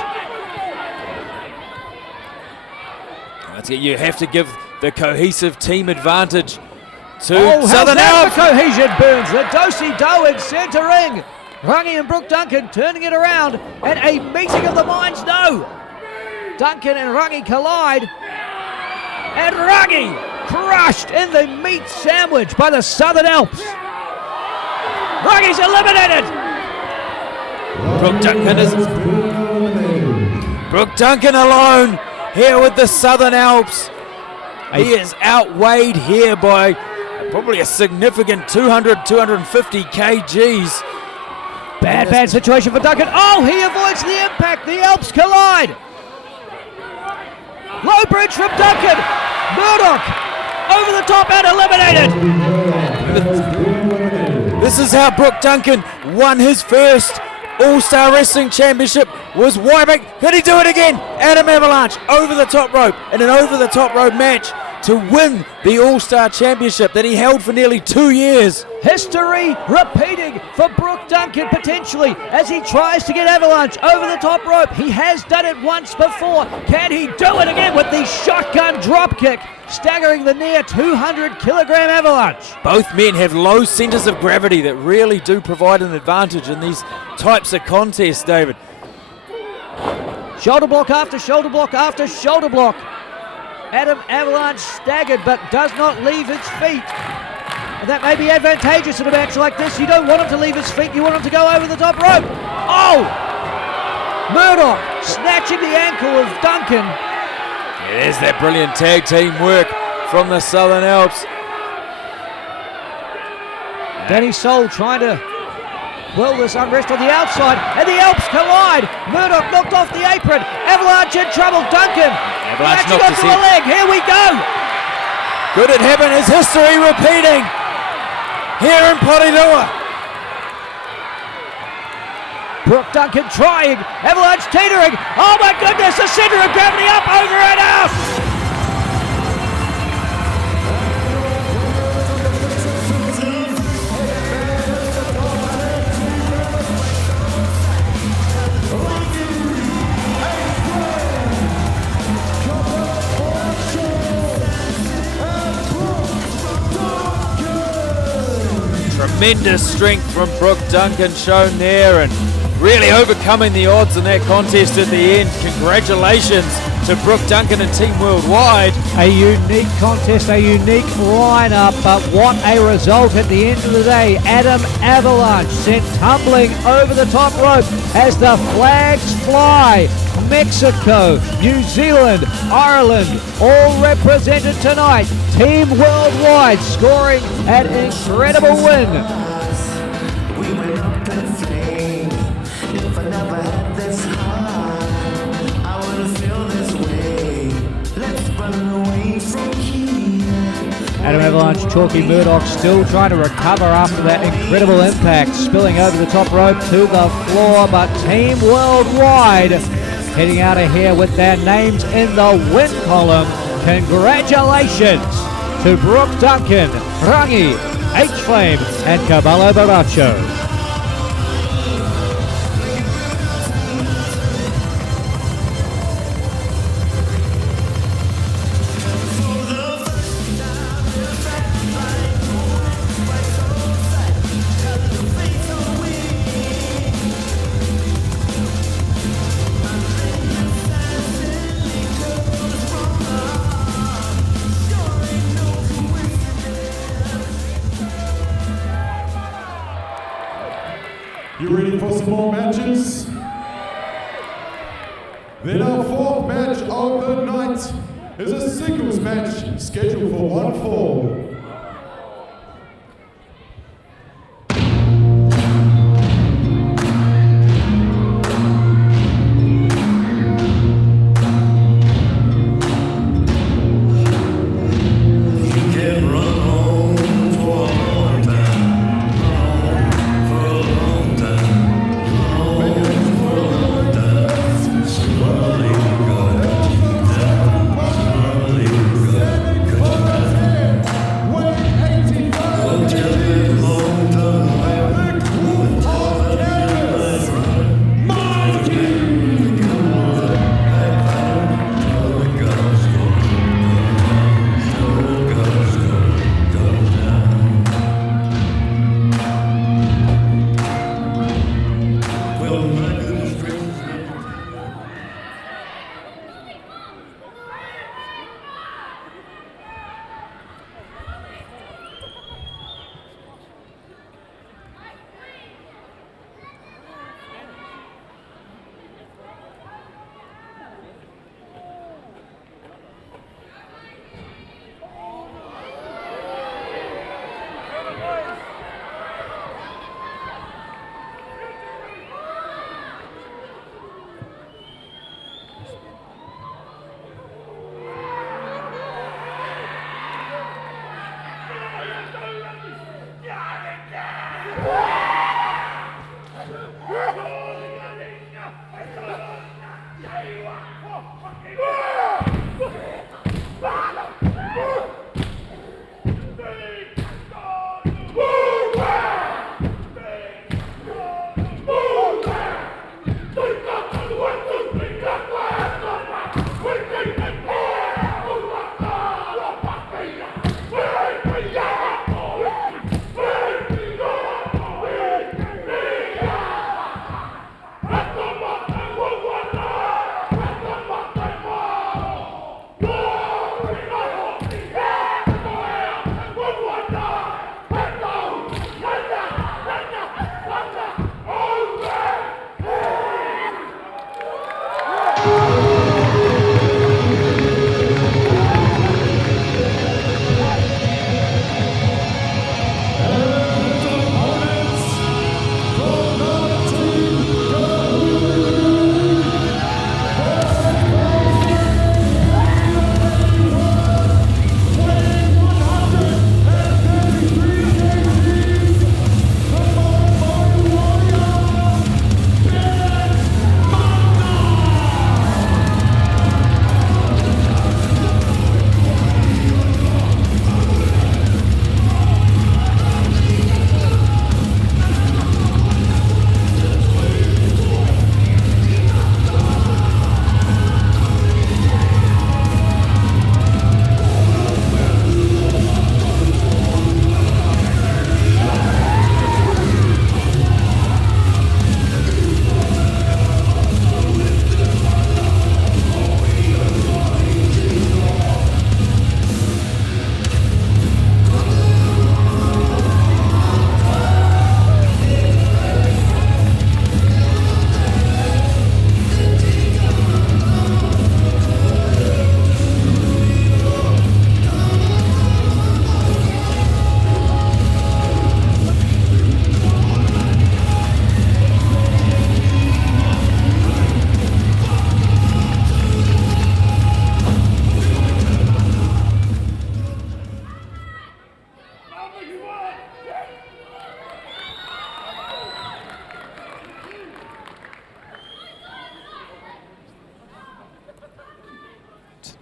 You have to give the cohesive team advantage to Southern how's that Alps. for cohesion, Burns? The do-si-do in centre ring. Rangi and Brooke Duncan turning it around, and a meeting of the minds, no. Duncan and Rangi collide, and Rangi crushed in the meat sandwich by the Southern Alps. Rangi's eliminated. Brooke Duncan alone here with the Southern Alps. He is outweighed here by probably a significant 200, 250 kgs. Bad situation for Duncan. Oh, he avoids the impact. The Alps collide. Low bridge from Duncan. Murdoch over the top and eliminated. This is how Brooke Duncan won his first All-Star Wrestling Championship, was wiping. Could he do it again? Adam Avalanche over the top rope in an over-the-top rope match to win the All-Star Championship that he held for nearly 2 years. History repeating for Brooke Duncan potentially as he tries to get Avalanche over the top rope. He has done it once before. Can he do it again with the shotgun drop kick, staggering the near 200-kilogram Avalanche? Both men have low centers of gravity that really do provide an advantage in these types of contests, David. Shoulder block after shoulder block after shoulder block. Adam Avalanche staggered but does not leave his feet. And that may be advantageous in a match like this. You don't want him to leave his feet, you want him to go over the top rope. Oh! Murdoch snatching the ankle of Duncan. There's that brilliant tag team work from the Southern Alps. Danny Soul trying to will this unrest on the outside, and the Alps collide. Murdoch knocked off the apron. Avalanche in trouble. Duncan Avalanche got to the leg. Here we go. Could it happen? Is history repeating here in Porirua? Brooke Duncan trying. Avalanche teetering. Oh my goodness, the center of gravity up, over and out. Tremendous strength from Brooke Duncan shown there, and really overcoming the odds in that contest at the end. Congratulations to Brooke Duncan and Team Worldwide. A unique contest, a unique lineup, but what a result at the end of the day. Adam Avalanche sent tumbling over the top rope as the flags fly. Mexico, New Zealand, Ireland, all represented tonight. Team Worldwide scoring an incredible win. Adam Avalanche, Chalky Murdoch still trying to recover after that incredible impact, spilling over the top rope to the floor, but Team Worldwide heading out of here with their names in the win column. Congratulations to Brooke Duncan, Rangi, H-Flame, and Caballo Baracho. You ready for some more matches? Then our fourth match of the night is a singles match scheduled for 1 fall.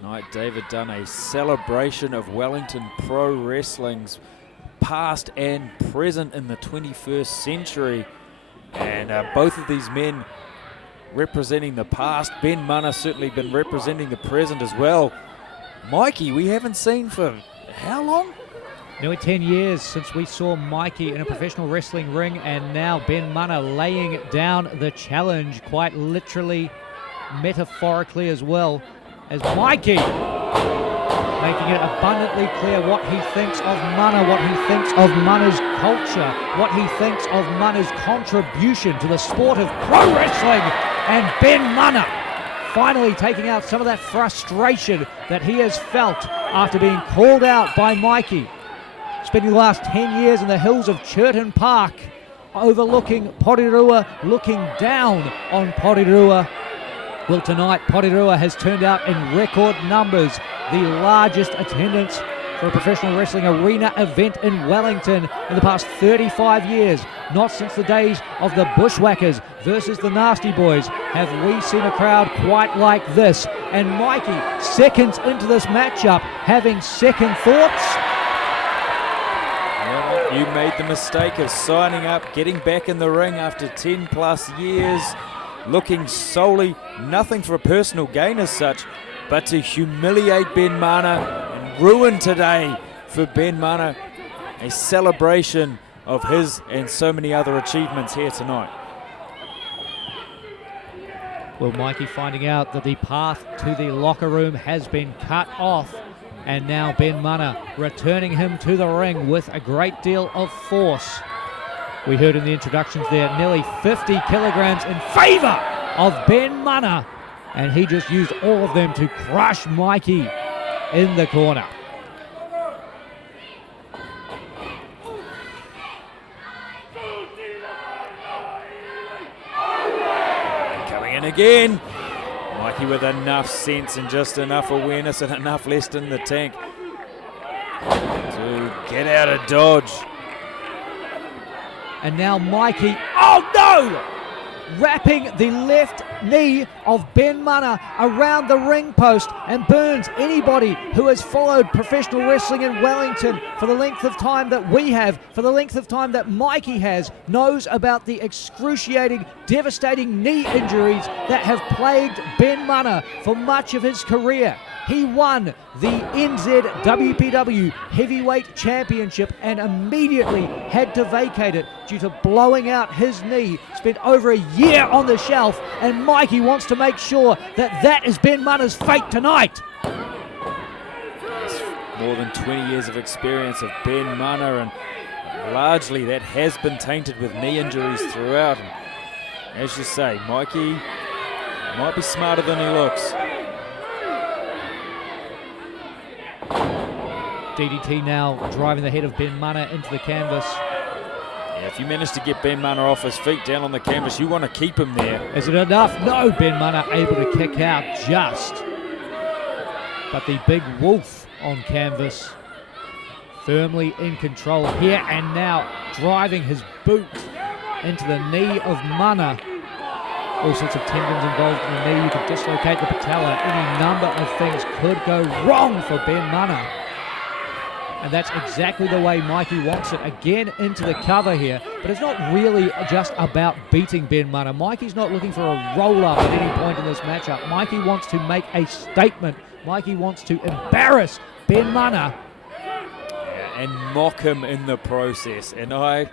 Tonight, David done a celebration of Wellington Pro Wrestling's past and present in the 21st century. And both of these men representing the past. Ben Mana certainly been representing the present as well. Mikey, we haven't seen for how long? Nearly 10 years since we saw Mikey in a professional wrestling ring, and now Ben Mana laying down the challenge, quite literally, metaphorically as well, as Mikey making it abundantly clear what he thinks of Mana, what he thinks of Mana's culture, what he thinks of Mana's contribution to the sport of pro wrestling. And Ben Mana finally taking out some of that frustration that he has felt after being called out by Mikey. Spending the last 10 years in the hills of Churton Park, overlooking Porirua, looking down on Porirua. Well, tonight, Porirua has turned out in record numbers, the largest attendance for a professional wrestling arena event in Wellington in the past 35 years. Not since the days of the Bushwhackers versus the Nasty Boys have we seen a crowd quite like this. And Mikey, seconds into this matchup, having second thoughts. Well, you made the mistake of signing up, getting back in the ring after 10 plus years, looking solely nothing for a personal gain as such, but to humiliate Ben Mana and ruin today for Ben Mana, a celebration of his and so many other achievements here tonight. Well, Mikey finding out that the path to the locker room has been cut off, and now Ben Mana returning him to the ring with a great deal of force. We heard in the introductions there, nearly 50 kilograms in favor of Ben Mana, and he just used all of them to crush Mikey in the corner. Coming in again. Mikey with enough sense and just enough awareness and enough left in the tank to get out of dodge. And now Mikey, oh no! Wrapping the left knee of Ben Mana around the ring post, and burns anybody who has followed professional wrestling in Wellington for the length of time that we have, for the length of time that Mikey has, knows about the excruciating, devastating knee injuries that have plagued Ben Mana for much of his career. He won the NZWPW Heavyweight Championship and immediately had to vacate it due to blowing out his knee. Spent over a year on the shelf, and Mikey wants to make sure that that is Ben Mana's fate tonight. More than 20 years of experience of Ben Mana, and largely that has been tainted with knee injuries throughout. And as you say, Mikey might be smarter than he looks. DDT now driving the head of Ben Mana into the canvas. Yeah, if you manage to get Ben Mana off his feet down on the canvas, you want to keep him there. Is it enough? No, Ben Mana able to kick out just. But the big wolf on canvas, firmly in control here and now, driving his boot into the knee of Mana. All sorts of tendons involved in the knee. You could dislocate the patella. Any number of things could go wrong for Ben Mana. And that's exactly the way Mikey wants it. Again into the cover here. But it's not really just about beating Ben Mana. Mikey's not looking for a roll-up at any point in this matchup. Mikey wants to make a statement. Mikey wants to embarrass Ben Mana. And mock him in the process. And I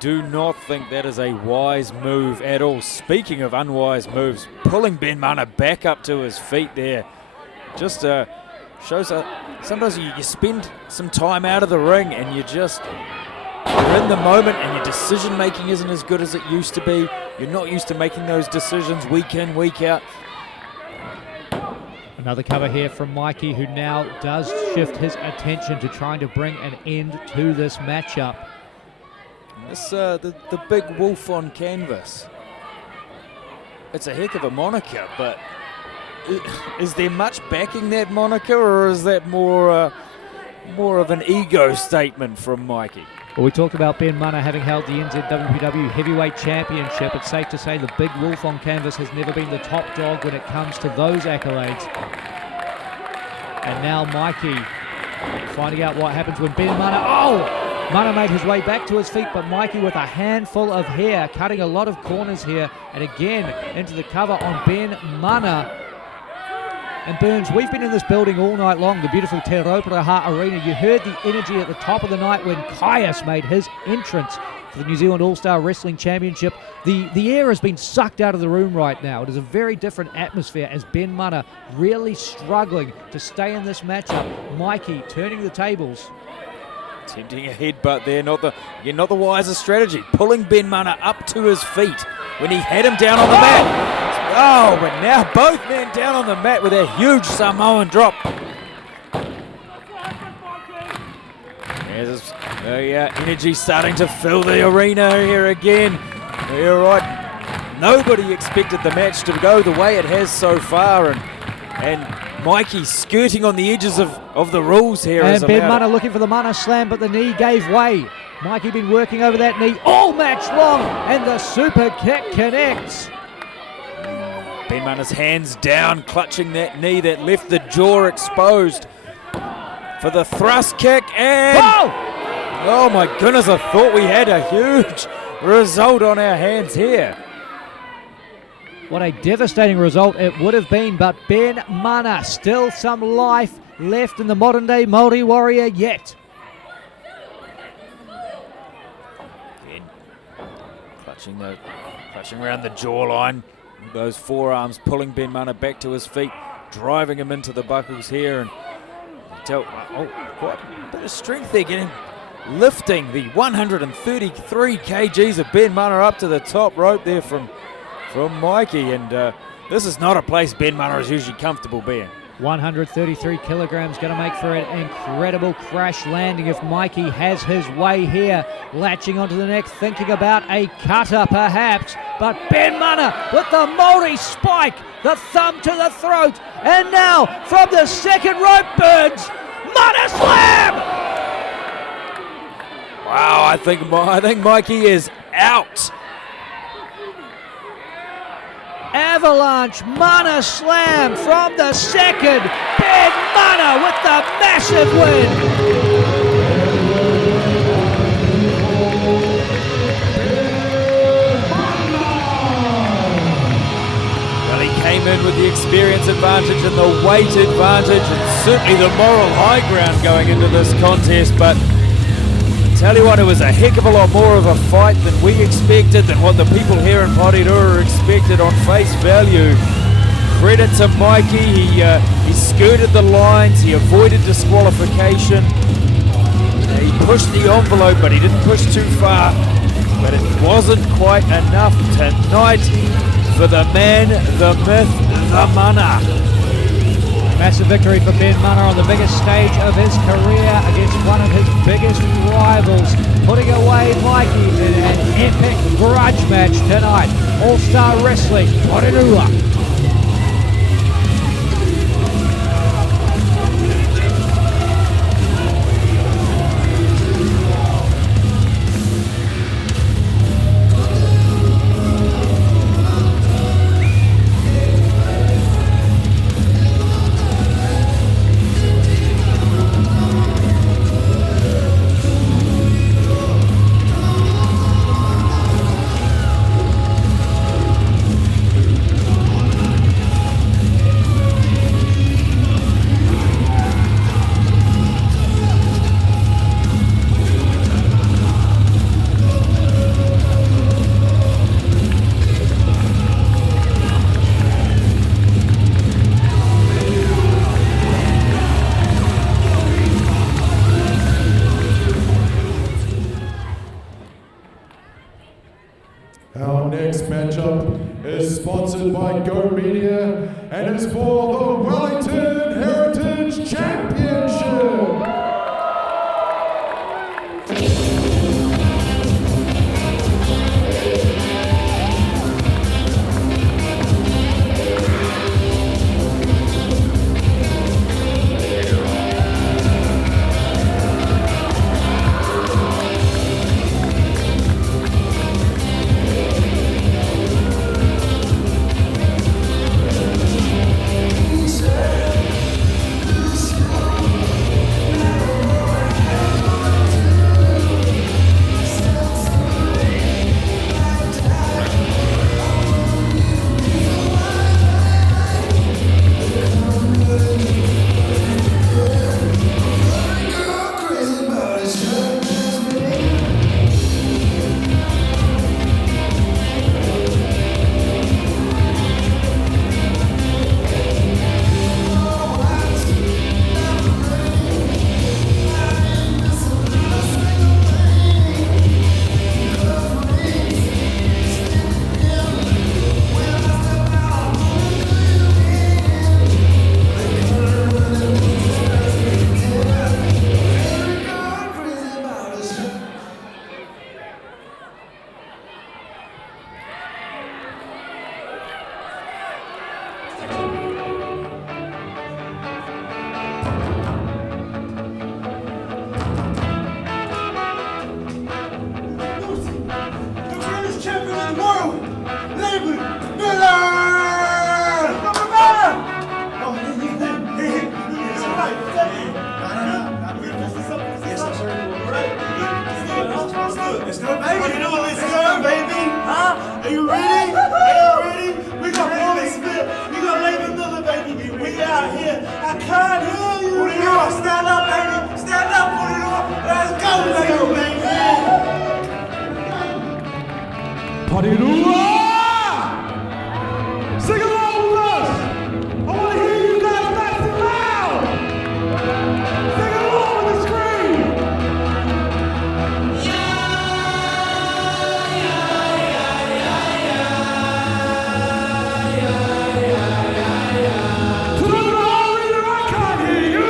do not think that is a wise move at all. Speaking of unwise moves, pulling Ben Mana back up to his feet there just shows sometimes you spend some time out of the ring and you're in the moment, and your decision making isn't as good as it used to be. You're not used to making those decisions week in, week out. Another cover here from Mikey, who now does shift his attention to trying to bring an end to this matchup. This the big wolf on canvas. It's a heck of a moniker, but is there much backing that moniker, or is that more of an ego statement from Mikey? Well, we talked about Ben Mana having held the NZWPW Heavyweight Championship. It's safe to say the big wolf on canvas has never been the top dog when it comes to those accolades. And now Mikey finding out what happens when Ben Mana. Oh! Mana made his way back to his feet, but Mikey with a handful of hair, cutting a lot of corners here. And again, into the cover on Ben Mana. And Burns, we've been in this building all night long, the beautiful Te Rauparaha Arena. You heard the energy at the top of the night when Caius made his entrance for the New Zealand All-Star Wrestling Championship. The air has been sucked out of the room right now. It is a very different atmosphere as Ben Mana really struggling to stay in this matchup. Mikey turning the tables. Attempting a headbutt there, not the wisest strategy. Pulling Ben Mana up to his feet when he had him down on the mat. Oh, but now both men down on the mat with a huge Samoan drop. There's energy starting to fill the arena here again. You're right. Nobody expected the match to go the way it has so far, and Mikey skirting on the edges of the rules here. And Ben Mana looking for the Mana slam, but the knee gave way. Mikey been working over that knee all match long, and the super kick connects. Ben Mana's hands down, clutching that knee that left the jaw exposed for the thrust kick, and oh my goodness, I thought we had a huge result on our hands here. What a devastating result it would have been, but Ben Mana, still some life left in the modern day Māori warrior yet. Again, clutching around the jawline, those forearms pulling Ben Mana back to his feet, driving him into the buckles here, and quite a bit of strength there, lifting the 133 kgs of Ben Mana up to the top rope there from Mikey, and this is not a place Ben Mana is usually comfortable being. 133 kilograms, going to make for an incredible crash landing if Mikey has his way here. Latching onto the neck, thinking about a cutter perhaps, but Ben Mana with the Māori spike, the thumb to the throat, and now from the second rope, Burns, Mana slam! Wow, I think Mikey is out. Avalanche Mana slam from the second. Ben Mana with the massive win. Well, he came in with the experience advantage and the weight advantage and certainly the moral high ground going into this contest, but tell you what, it was a heck of a lot more of a fight than we expected, than what the people here in Porirua expected on face value. Credit to Mikey, he skirted the lines, he avoided disqualification. He pushed the envelope, but he didn't push too far. But it wasn't quite enough tonight for the man, the myth, the Mana. Massive victory for Ben Mana on the biggest stage of his career against one of his biggest rivals, putting away Mikey in an epic grudge match tonight. All-Star Wrestling, Porirua. Our next matchup is sponsored by Go Media and is for the Wellington Heritage Championship. Porirua, let's go, baby. Huh? Are you ready? Are you ready? We got Paulie Smith. We got Leighton Miller, baby. We out here. I can't hear you. Porirua, stand up, baby. Stand up, Porirua. Let's go, baby. Porirua! Sing along with us! I want to hear you guys nice and loud! Sing along with the scream! I can't hear you!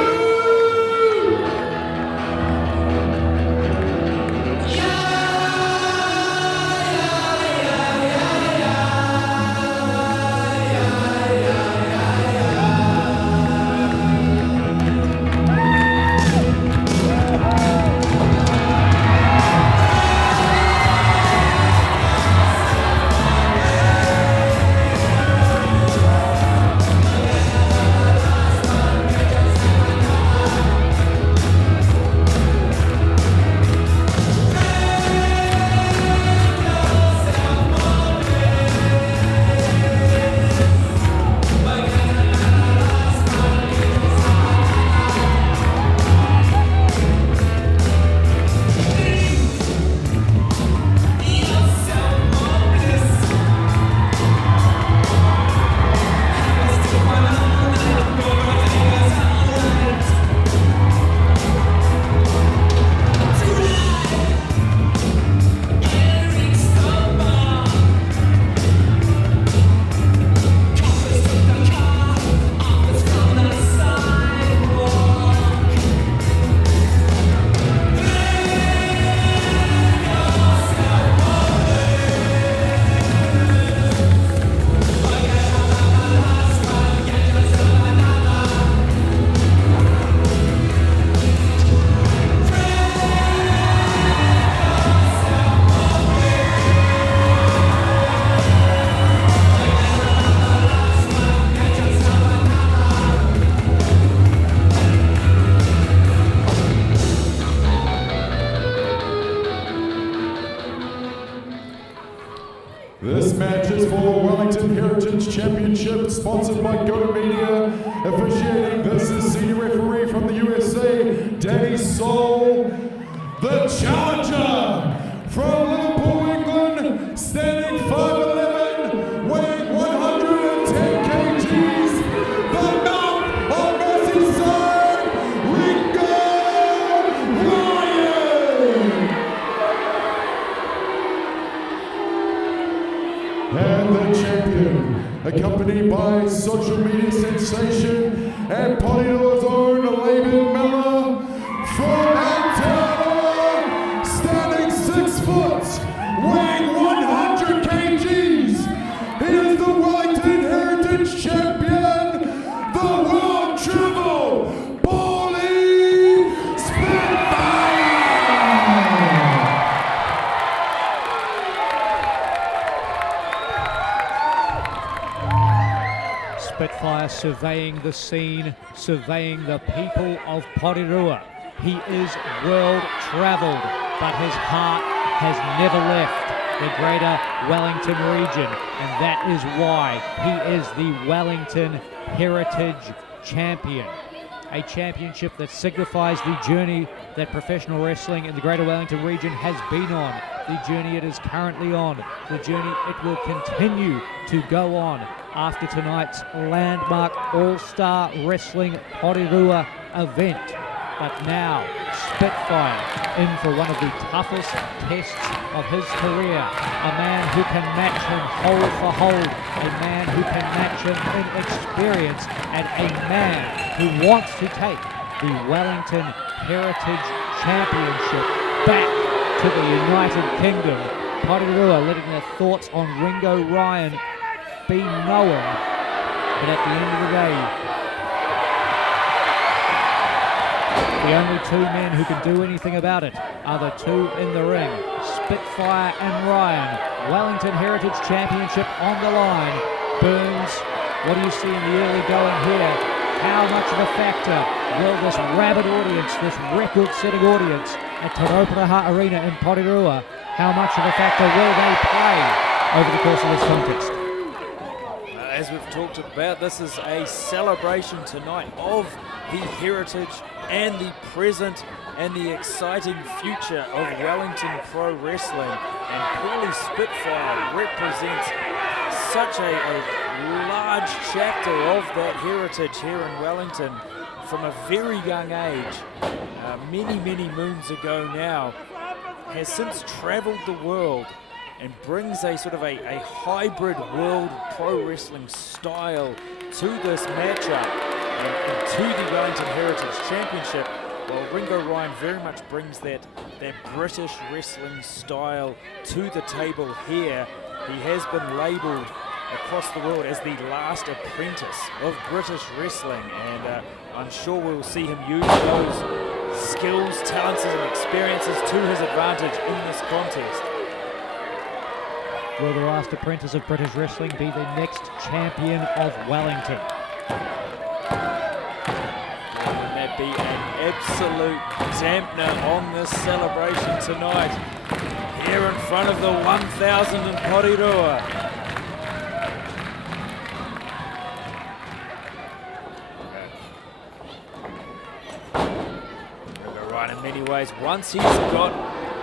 This match is for Wellington Heritage Championship, sponsored by Go Media. Officiating, this is senior referee from the USA, Danny Soul. The challenger from Liverpool, England, standing 5'11", weighing 110 kgs, the Mount of Merseyside, Ringo Ryan. And the champion, accompanied by social media sensation and Porirua's own Leighton Miller from Aotearoa, standing 6 foot, weighing 100 kgs. He is the Wellington Heritage Champion, the world travel, Paulie Spitfire! Spitfire surveying the scene, surveying the people of Porirua. He is world travelled, but his heart has never left the greater Wellington region, and that is why he is the Wellington Heritage Champion. A championship that signifies the journey that professional wrestling in the greater Wellington region has been on, the journey it is currently on, the journey it will continue to go on after tonight's landmark All-Star Wrestling Porirua event. But now, Spitfire in for one of the toughest tests of his career. A man who can match him hold for hold, a man who can match him in experience, and a man who wants to take the Wellington Heritage Championship back to the United Kingdom. Porirua letting their thoughts on Ringo Ryan be known, but at the end of the day, the only two men who can do anything about it are the two in the ring, Spitfire and Ryan. Wellington Heritage Championship on the line. Burns, what do you see in the early going here? How much of a factor will this rabid audience, this record-setting audience at Te Rauparaha Arena in Porirua How much of a factor will they play over the course of this contest? As we've talked about, this is a celebration tonight of the heritage and the present and the exciting future of Wellington Pro Wrestling. And Paulie Spitfire represents such a large chapter of that heritage here in Wellington from a very young age. Many moons ago now, has since travelled the world and brings a sort of a hybrid world pro wrestling style to this matchup and to the Wellington Heritage Championship. Well, Ringo Ryan very much brings that British wrestling style to the table here. He has been labelled across the world as the last apprentice of British wrestling, and I'm sure we'll see him use those skills, talents and experiences to his advantage in this contest. Will the last apprentice of British wrestling be the next champion of Wellington? Wouldn't that be an absolute dampener on this celebration tonight here in front of the 1,000 in Porirua? In many ways, once he's got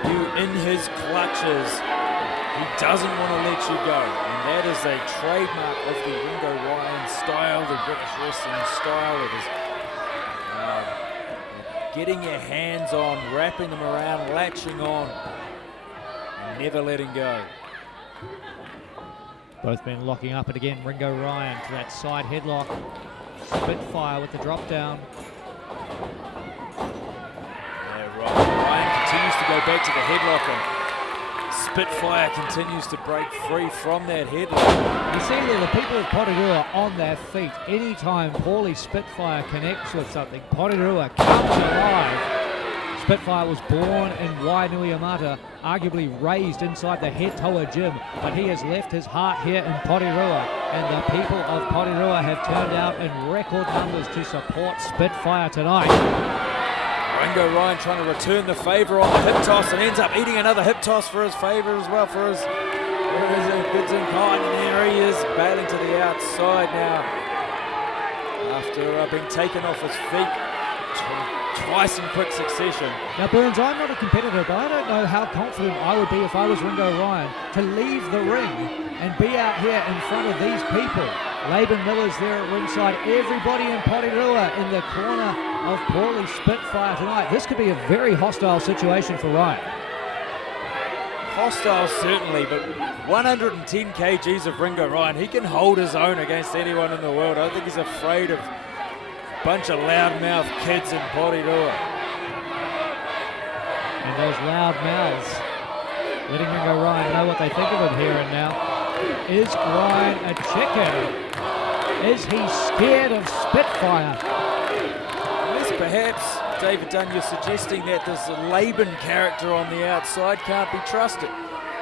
you in his clutches, he doesn't want to let you go, and that is a trademark of the Ringo Ryan style, the British wrestling style. It is getting your hands on, wrapping them around, latching on, and never letting go. Both men locking up, and again Ringo Ryan to that side headlock. Spitfire with the drop down. Ryan continues to go back to the headlock, and Spitfire continues to break free from that headlock. You see there, the people of Porirua on their feet. Anytime Paulie Spitfire connects with something, Porirua comes alive. Spitfire was born in Wainuiamata, arguably raised inside the Het Toa gym, but he has left his heart here in Porirua, and the people of Porirua have turned out in record numbers to support Spitfire tonight. Ringo Ryan trying to return the favour on the hip toss and ends up eating another hip toss for his favour as well, for his goods in kind. And there he is, bailing to the outside now after being taken off his feet twice in quick succession. Now Burns, I'm not a competitor, but I don't know how confident I would be if I was Ringo Ryan to leave the ring and be out here in front of these people. Laban Miller's there at ringside, everybody in Porirua in the corner of Paulie Spitfire tonight. This could be a very hostile situation for Ryan. Hostile certainly, but 110 kgs of Ringo Ryan, he can hold his own against anyone in the world. I don't think he's afraid of a bunch of loudmouth kids in Porirua. And those loud mouths letting Ringo Ryan know what they think of him here and now. Is Ryan a chicken? Is he scared of Spitfire? Yes, perhaps, David Dunn, you're suggesting that this Laban character on the outside can't be trusted.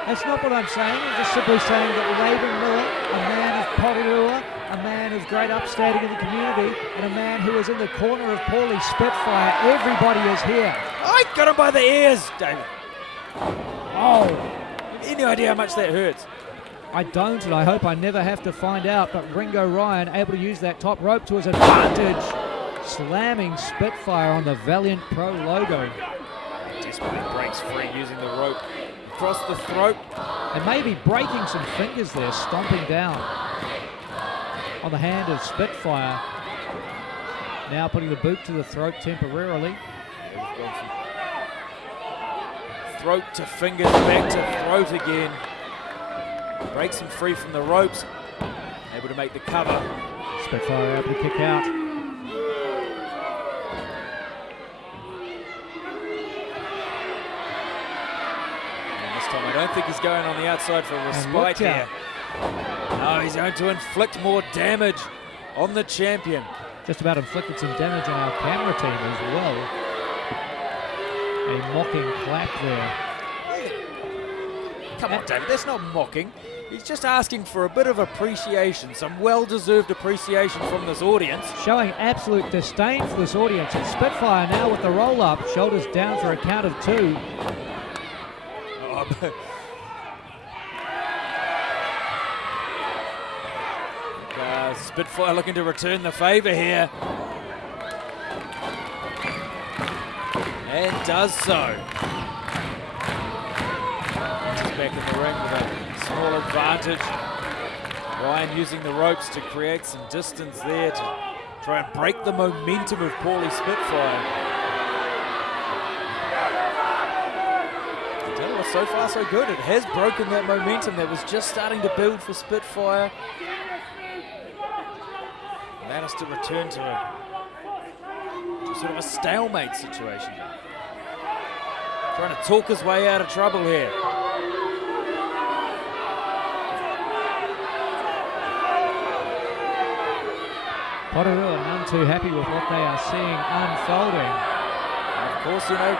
That's not what I'm saying. I'm just simply saying that Laban Miller, a man of Porirua, a man of great upstanding in the community, and a man who is in the corner of Paulie Spitfire, everybody is here. I got him by the ears, David. Oh, any idea how much that hurts? I don't, and I hope I never have to find out, but Ringo Ryan able to use that top rope to his advantage, slamming Spitfire on the Valiant Pro logo. Desperately breaks free using the rope across the throat. And maybe breaking some fingers there, stomping down on the hand of Spitfire. Now putting the boot to the throat temporarily. Throat to fingers, back to throat again. Breaks him free from the ropes, able to make the cover. Spitfire able to kick out. And this time I don't think he's going on the outside for a respite here. No, he's going to inflict more damage on the champion. Just about inflicted some damage on our camera team as well. A mocking clap there. Come on, David, that's not mocking. He's just asking for a bit of appreciation, some well-deserved appreciation from this audience. Showing absolute disdain for this audience. And Spitfire now with the roll-up, shoulders down for a count of 2. Oh, job. Spitfire looking to return the favour here. And does so. He's back in the ring with a small advantage. Ryan using the ropes to create some distance there to try and break the momentum of Paulie Spitfire. I tell you what, so far so good. It has broken that momentum that was just starting to build for Spitfire. Allowed us to return to sort of a stalemate situation. Trying to talk his way out of trouble here. Porirua none too happy with what they are seeing unfolding. And of course, you know,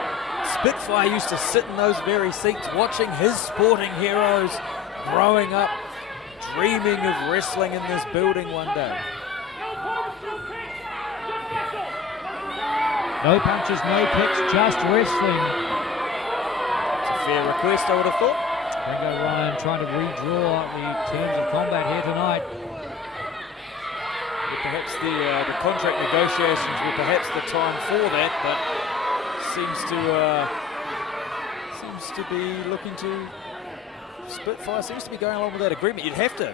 Spitfire used to sit in those very seats watching his sporting heroes growing up, dreaming of wrestling in this building one day. No punches, no kicks, just wrestling. It's a fair request, I would have thought. Ringo Ryan trying to redraw the terms of combat here tonight. But perhaps the contract negotiations were perhaps the time for that, but seems to be looking to Spitfire seems to be going along with that agreement. You'd have to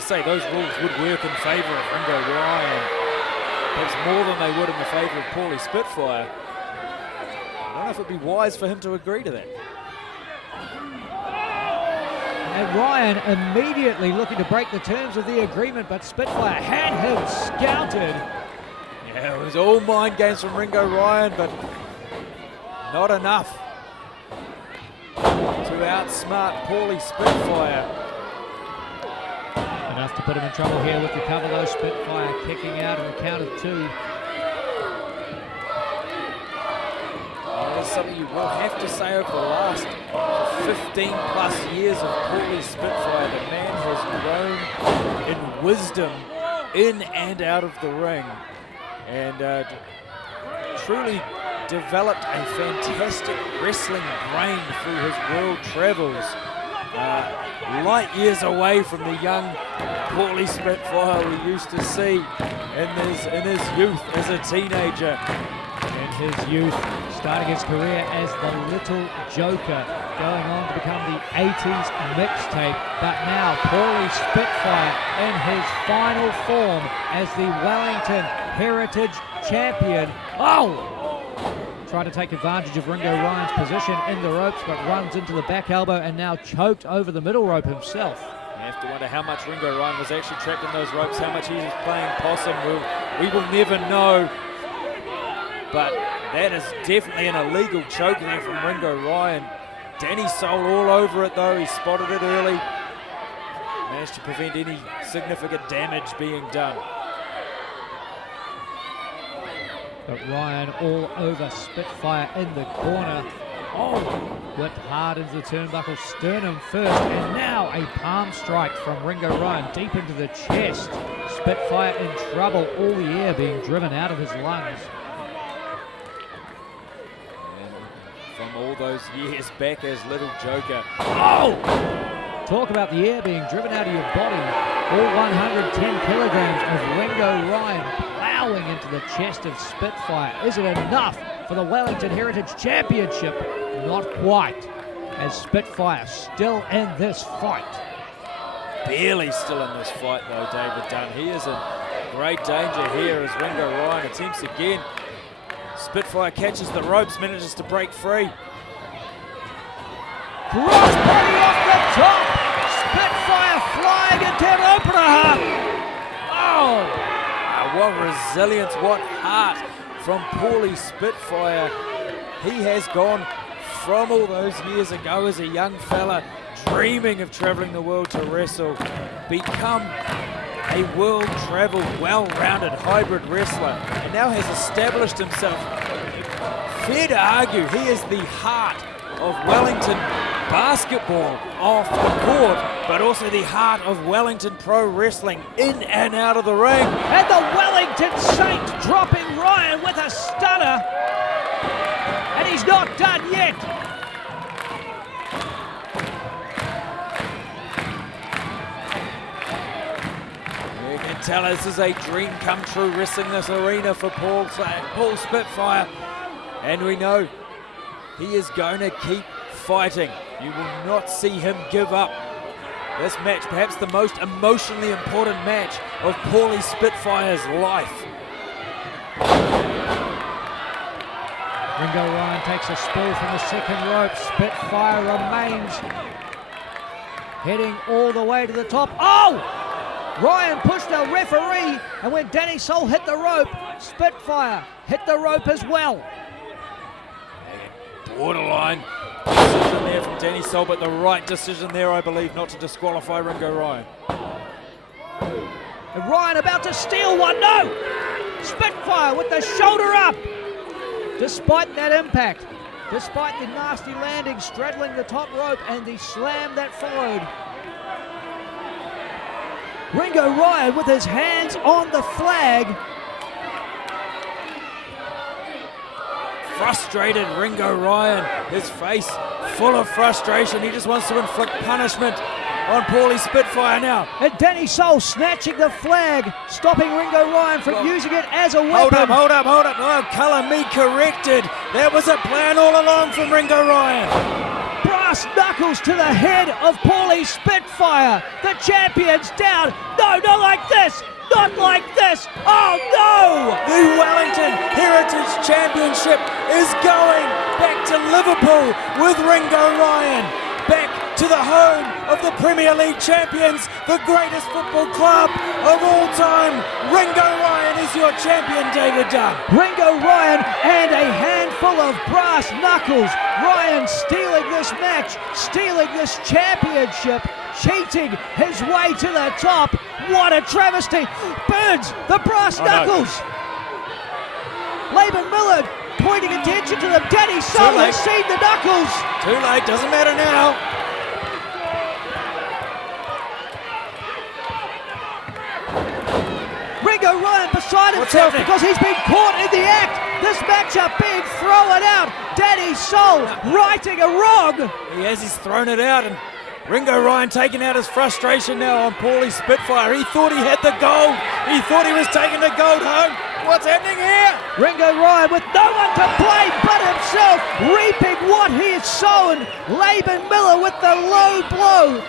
say those rules would work in favour of Ringo Ryan. Perhaps more than they would in the favour of Paulie Spitfire. I don't know if it'd be wise for him to agree to that. And Ryan immediately looking to break the terms of the agreement, but Spitfire had him scouted. Yeah, it was all mind games from Ringo Ryan, but not enough to outsmart Paulie Spitfire. Enough to put him in trouble here with the cover though. Spitfire kicking out on the count of 2. That's something you will have to say over the last 15 plus years of Paulie Spitfire. The man has grown in wisdom in and out of the ring and truly developed a fantastic wrestling brain through his world travels. Light years away from the young Paulie Spitfire we used to see in his youth as a teenager. In his youth, starting his career as the Little Joker, going on to become the 80s mixtape, but now Paulie Spitfire in his final form as the Wellington Heritage Champion. Oh! Trying to take advantage of Ringo Ryan's position in the ropes, but runs into the back elbow and now choked over the middle rope himself. You have to wonder how much Ringo Ryan was actually trapped in those ropes, how much he was playing possum. We will never know. But that is definitely an illegal choke there from Ringo Ryan. Danny Soul all over it though. He spotted it early. Managed to prevent any significant damage being done. But Ryan all over Spitfire in the corner. Oh, whipped hard into the turnbuckle, sternum first, and now a palm strike from Ringo Ryan deep into the chest. Spitfire in trouble, all the air being driven out of his lungs. And from all those years back as Little Joker. Oh! Talk about the air being driven out of your body. All 110 kilograms of Ringo Ryan plowing into the chest of Spitfire. Is it enough for the Wellington Heritage Championship? Not quite, as Spitfire still in this fight. Barely still in this fight though, David Dunn. He is in great danger here as Ringo Ryan attempts again. Spitfire catches the ropes, manages to break free. Crossbody off the top! Spitfire flying into an opener. Oh! What resilience, what heart from Paulie Spitfire. He has gone from all those years ago as a young fella, dreaming of traveling the world to wrestle, become a world-traveled, well-rounded hybrid wrestler, and now has established himself. Fair to argue, he is the heart of Wellington basketball off the court, but also the heart of Wellington pro wrestling in and out of the ring. And the Wellington Saint dropping Ryan with a stunner. And he's not done yet. can tell this is a dream come true, wrestling this arena for Paul Spitfire. And we know he is going to keep fighting. You will not see him give up. This match, perhaps the most emotionally important match of Paulie Spitfire's life. Ringo Ryan takes a spill from the second rope. Spitfire remains heading all the way to the top. Oh! Ryan pushed a referee, and when Danny Soul hit the rope, Spitfire hit the rope as well. Borderline decision there from Danny Soul, but the right decision there, I believe, not to disqualify Ringo Ryan. And Ryan about to steal one. No! Spitfire with the shoulder up. Despite that impact, despite the nasty landing, straddling the top rope and the slam that followed. Ringo Ryan with his hands on the flag. Frustrated Ringo Ryan, his face full of frustration. He just wants to inflict punishment on Paulie Spitfire now. And Danny Soul snatching the flag, stopping Ringo Ryan from using it as a weapon. Hold up. Oh, colour me corrected. That was a plan all along from Ringo Ryan. Brass knuckles to the head of Paulie Spitfire. The champion's down. No, not like this. Not like this. Oh, no! The Wellington Heritage Championship is going back to Liverpool with Ringo Ryan. Back to the home of the Premier League champions, the greatest football club of all time. Ringo Ryan is your champion, David Dunn. Ringo Ryan and a handful of brass knuckles. Ryan stealing this match, stealing this championship, cheating his way to the top. What a travesty. Burns the brass knuckles. No. Laban Miller pointing attention to them. Danny Soul has seen the knuckles. Too late, doesn't matter now. Ringo Ryan beside himself because he's been caught in the act. This matchup being thrown out. Danny Soul righting a wrong. He's thrown it out, and Ringo Ryan taking out his frustration now on Paulie Spitfire. He thought he had the gold. He thought he was taking the gold home. What's happening here? Ringo Ryan with no one to blame but himself, reaping what he has sown. Laban Miller with the low blow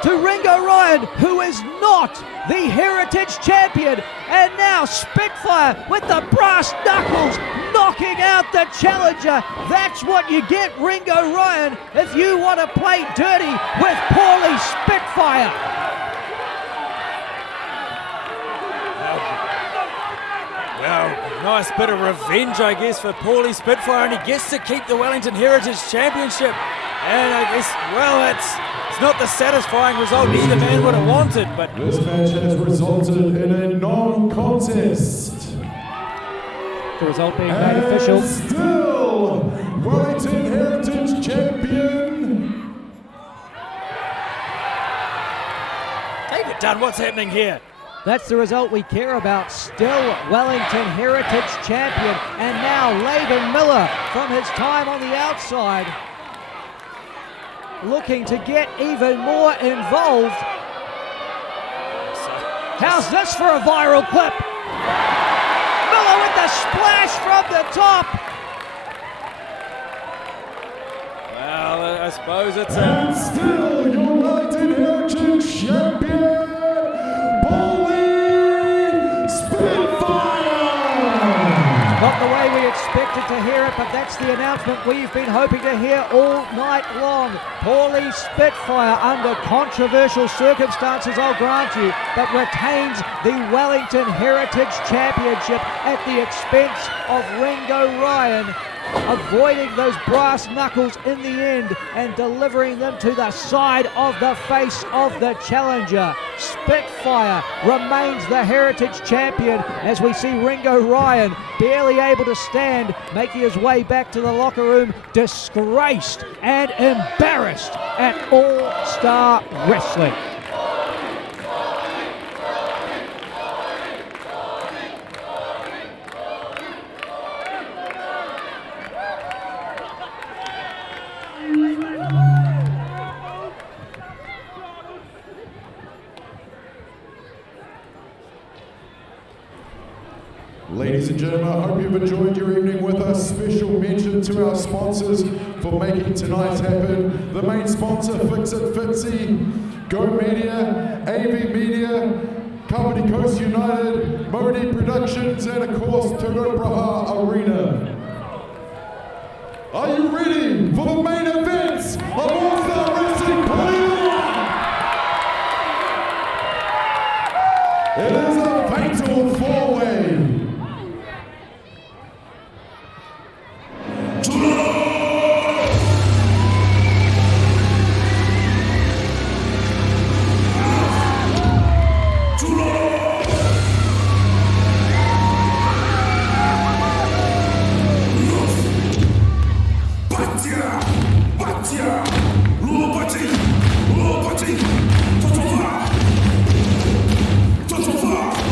to Ringo Ryan, who is not the Heritage Champion. And now Spitfire with the brass knuckles, knocking out the challenger. That's what you get, Ringo Ryan, if you want to play dirty with Paulie Spitfire. Well, nice bit of revenge, I guess, for Paulie Spitfire, and he gets to keep the Wellington Heritage Championship. And I guess, well, it's not the satisfying result either man would have wanted, but this match has resulted in a non-contest. The result being made official. Still, Wellington Heritage Champion. David Dunn, what's happening here? That's the result we care about. Still Wellington Heritage Champion. And now Laban Miller from his time on the outside, looking to get even more involved. How's this for a viral clip? Miller with the splash from the top. Well, I suppose it's And still your Wellington Heritage Champion, Paulie Spitfire. Not the way we expected to hear it, but that's the announcement we've been hoping to hear all night long. Paulie Spitfire, under controversial circumstances, I'll grant you, but retains the Wellington Heritage Championship at the expense of Ringo Ryan, avoiding those brass knuckles in the end and delivering them to the side of the face of the challenger. Spitfire remains the Heritage Champion as we see Ringo Ryan barely able to stand, making his way back to the locker room, disgraced and embarrassed at All-Star Wrestling. Ladies and gentlemen, I hope you've enjoyed your evening with us. Special mention to our sponsors for making tonight happen. The main sponsor, Fix It Fitzy, Go Media, AV Media, Kapiti Coast United, Modi Productions, and of course, Porirua Arena. Are you ready for the main events of All-Star Wrestling Porirua? It is a fatal four-way. Totofa!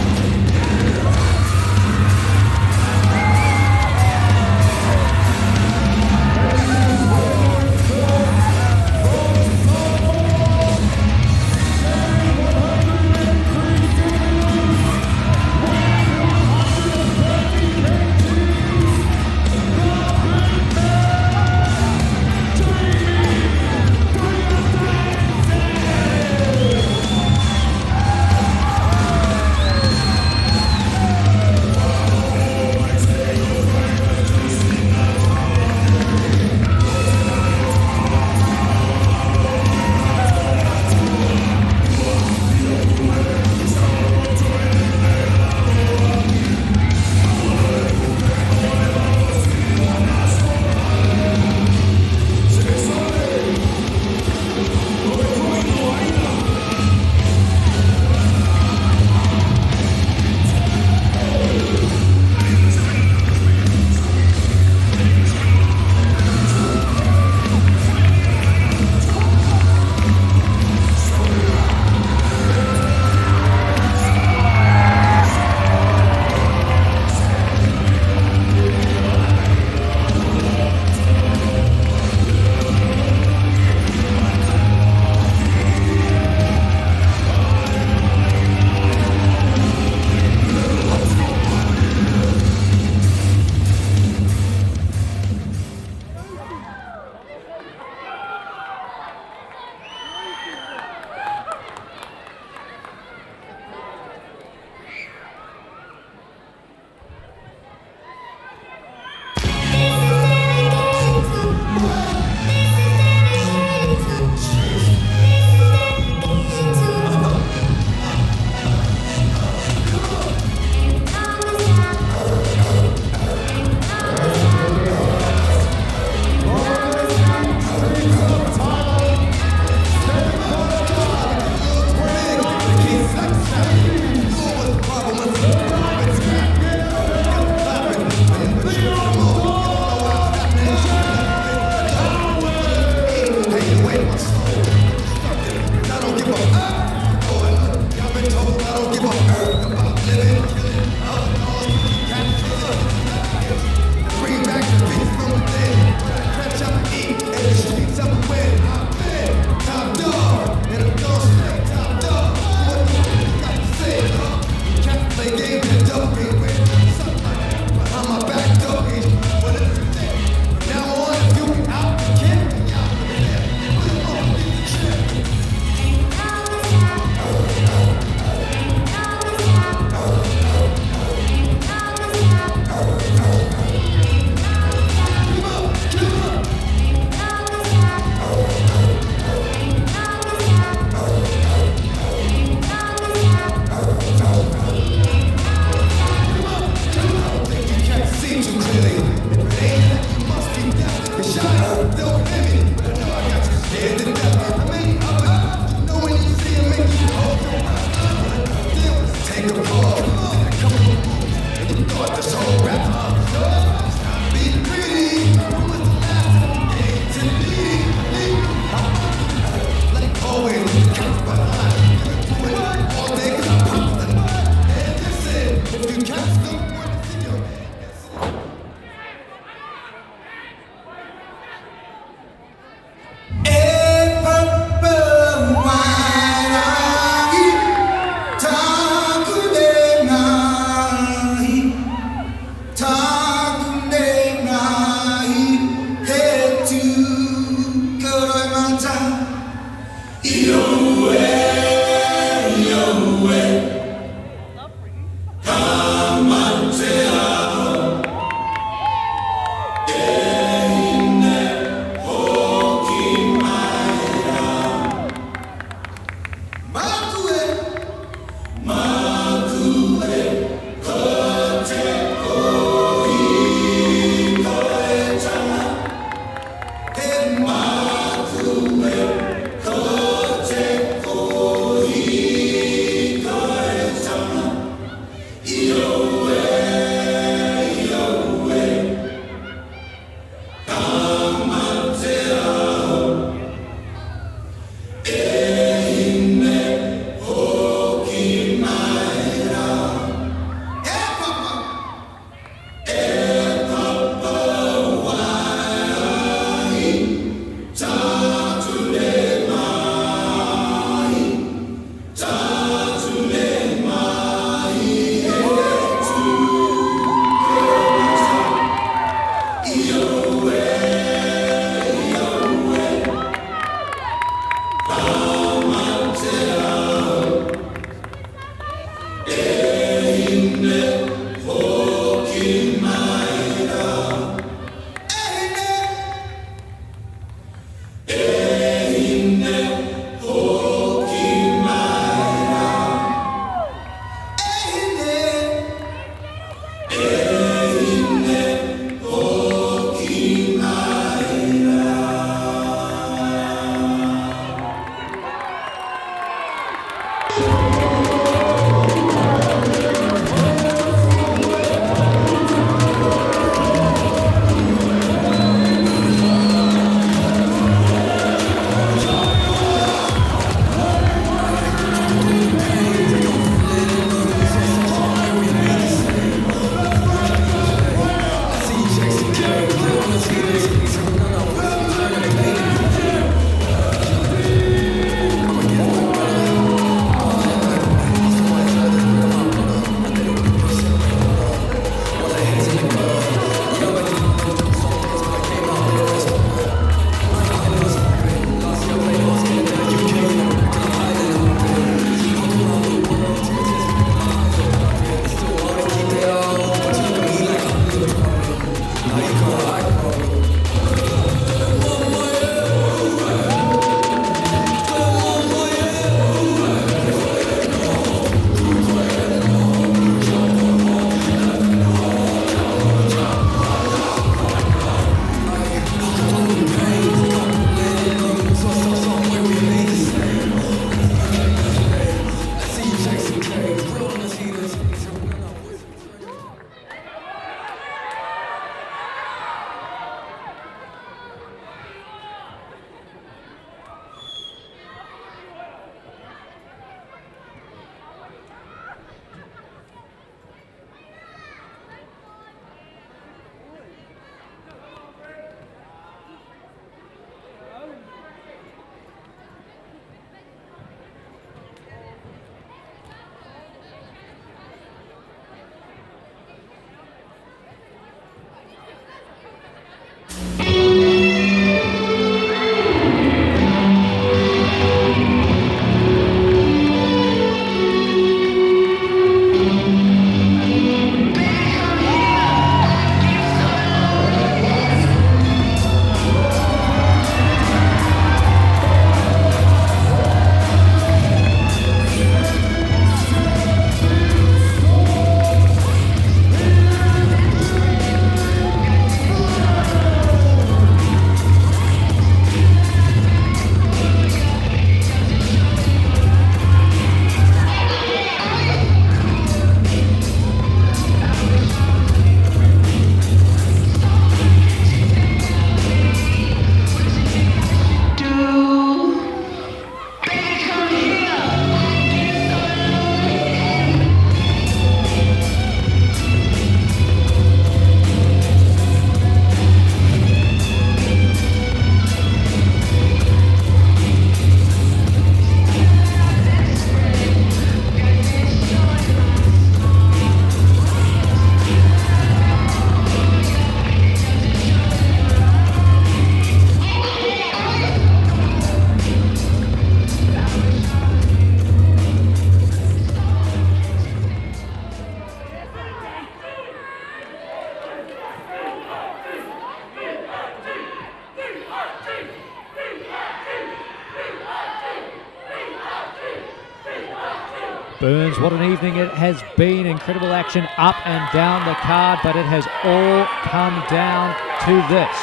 Burns, what an evening it has been. Incredible action up and down the card, but it has all come down to this.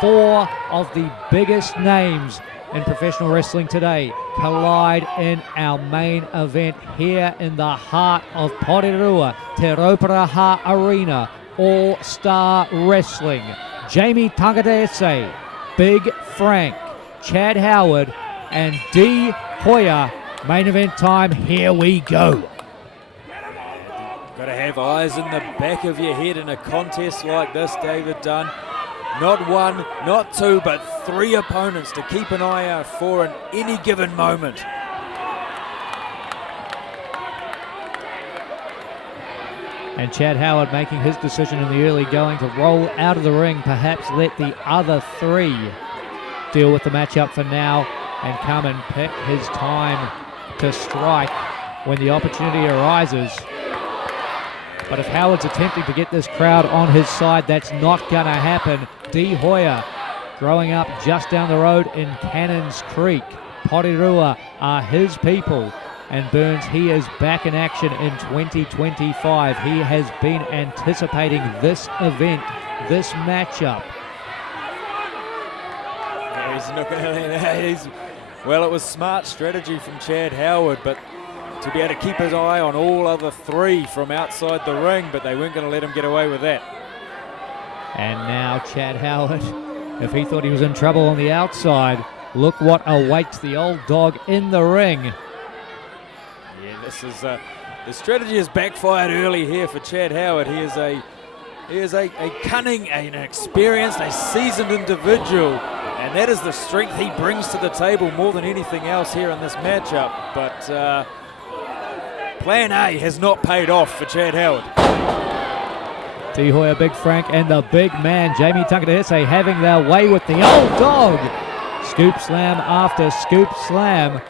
4 of the biggest names in professional wrestling today collide in our main event here in the heart of Porirua, Te Rauparaha Arena, All-Star Wrestling. Jamie Tangata, Big Frank, Chad Howard, and D. Hoya. Main event time, here we go. Got to have eyes in the back of your head in a contest like this, David Dunn. Not 1, not 2, but 3 opponents to keep an eye out for in any given moment. And Chad Howard making his decision in the early going to roll out of the ring, perhaps let the other 3 deal with the matchup for now and come and pick his time to strike when the opportunity arises. But if Howard's attempting to get this crowd on his side, that's not going to happen. D. Hoya, growing up just down the road in Cannons Creek. Porirua are his people. And Burns, he is back in action in 2025. He has been anticipating this event, this matchup. He's not going to... Well, it was smart strategy from Chad Howard, but to be able to keep his eye on all other 3 from outside the ring, but they weren't going to let him get away with that. And now Chad Howard, if he thought he was in trouble on the outside, look what awaits the old dog in the ring. Yeah, this is the strategy has backfired early here for Chad Howard. He is a cunning, an experienced, a seasoned individual, and that is the strength he brings to the table more than anything else here in this matchup. But Plan A has not paid off for Chad Howard. D. Hoya, Big Frank, and the big man, Jamie Tangata, having their way with the old dog. Scoop slam after scoop slam.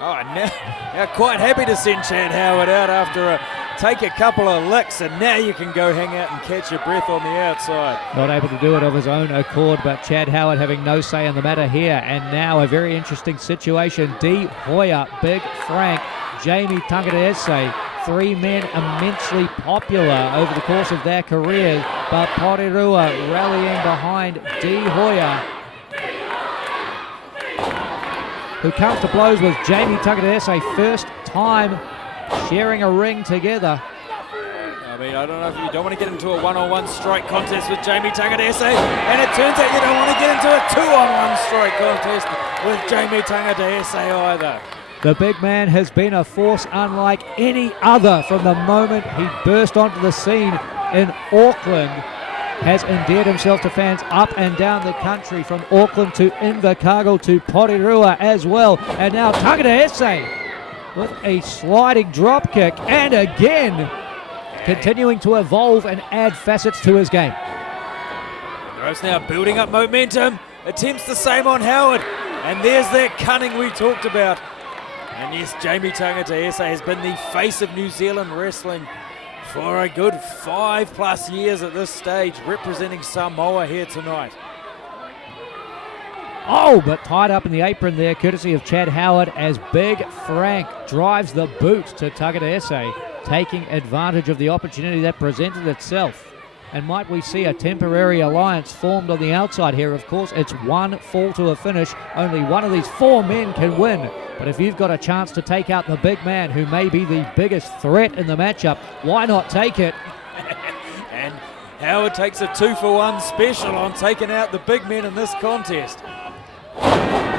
Oh, now quite happy to send Chad Howard out after take a couple of licks, and now you can go hang out and catch your breath on the outside. Not able to do it of his own accord, but Chad Howard having no say in the matter here. And now a very interesting situation. D. Hoya, Big Frank, Jamie Tangata, 3 men immensely popular over the course of their careers, but Porirua rallying behind D. Hoya, who comes to blows with Jamie Tangata, first time sharing a ring together. I mean, I don't know if you don't want to get into a one-on-one strike contest with Jamie Tangata, and it turns out you don't want to get into a 2-on-1 strike contest with Jamie Tangata either. The big man has been a force unlike any other from the moment he burst onto the scene in Auckland. Has endeared himself to fans up and down the country, from Auckland to Invercargill to Porirua as well. And now Tangata with a sliding drop kick, and again continuing to evolve and add facets to his game. Rose now building up momentum, attempts the same on Howard, and there's that cunning we talked about. And yes, Jamie Tangata has been the face of New Zealand wrestling for a good 5+ years at this stage, representing Samoa here tonight. Oh, but tied up in the apron there, courtesy of Chad Howard, as Big Frank drives the boot to Tangata, taking advantage of the opportunity that presented itself. And might we see a temporary alliance formed on the outside here? Of course, it's 1 fall to a finish. Only one of these 4 men can win. But if you've got a chance to take out the big man, who may be the biggest threat in the matchup, why not take it? And Howard takes a 2-for-1 special on taking out the big men in this contest.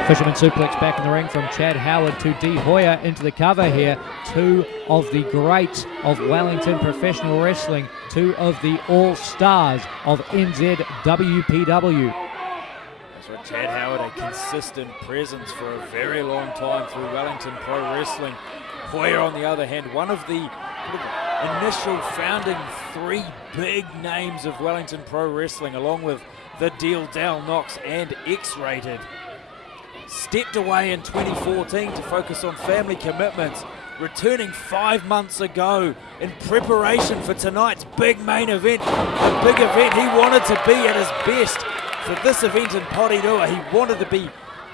Fisherman suplex back in the ring from Chad Howard to D. Hoya into the cover here. 2 of the greats of Wellington professional wrestling, 2 of the all-stars of NZWPW. That's right, Chad Howard, a consistent presence for a very long time through Wellington Pro Wrestling. Hoya, on the other hand, one of the initial founding 3 big names of Wellington Pro Wrestling, along with the Deal Dal Knox and X-Rated. Stepped away in 2014 to focus on family commitments, returning 5 months ago in preparation for tonight's big main event, the big event he wanted to be at his best for this event in Porirua. He wanted to be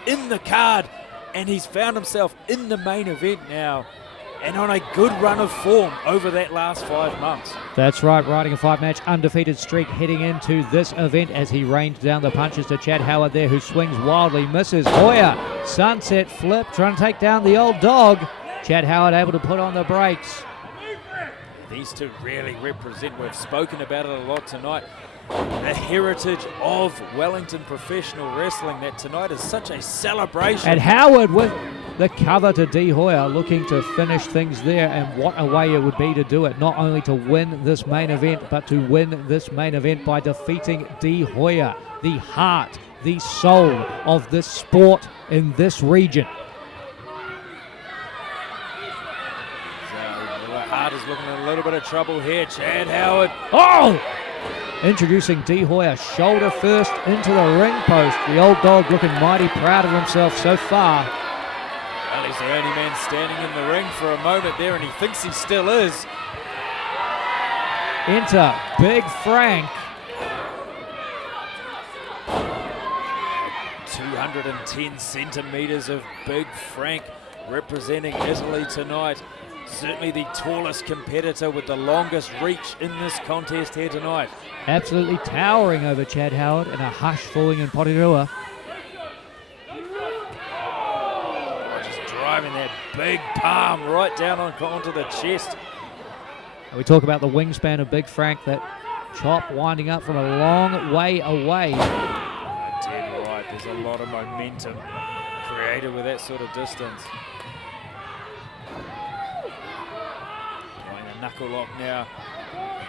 in the card and he's found himself in the main event now and on a good run of form over that last 5 months. That's right, riding a 5-match undefeated streak heading into this event as he rains down the punches to Chad Howard there, who swings wildly, misses. Hoya, sunset flip, trying to take down the old dog. Chad Howard able to put on the brakes. These two really represent, we've spoken about it a lot tonight, the heritage of Wellington professional wrestling, that tonight is such a celebration. And Howard with the cover to De Hoya, looking to finish things there, and what a way it would be to do it. Not only to win this main event, but to win this main event by defeating De Hoya, the heart, the soul of this sport in this region. Hart is looking in a little bit of trouble here. Chad Howard. Oh! Introducing De Hoya, shoulder first into the ring post. The old dog looking mighty proud of himself so far. Well, he's the only man standing in the ring for a moment there, and he thinks he still is. Enter Big Frank. 210 centimetres of Big Frank representing Italy tonight. Certainly the tallest competitor with the longest reach in this contest here tonight. Absolutely towering over Chad Howard, and a hush falling in Porirua. Just driving that big palm right down onto the chest. And we talk about the wingspan of Big Frank, that chop winding up from a long way away. Dead right, there's a lot of momentum created with that sort of distance. Knuckle lock now.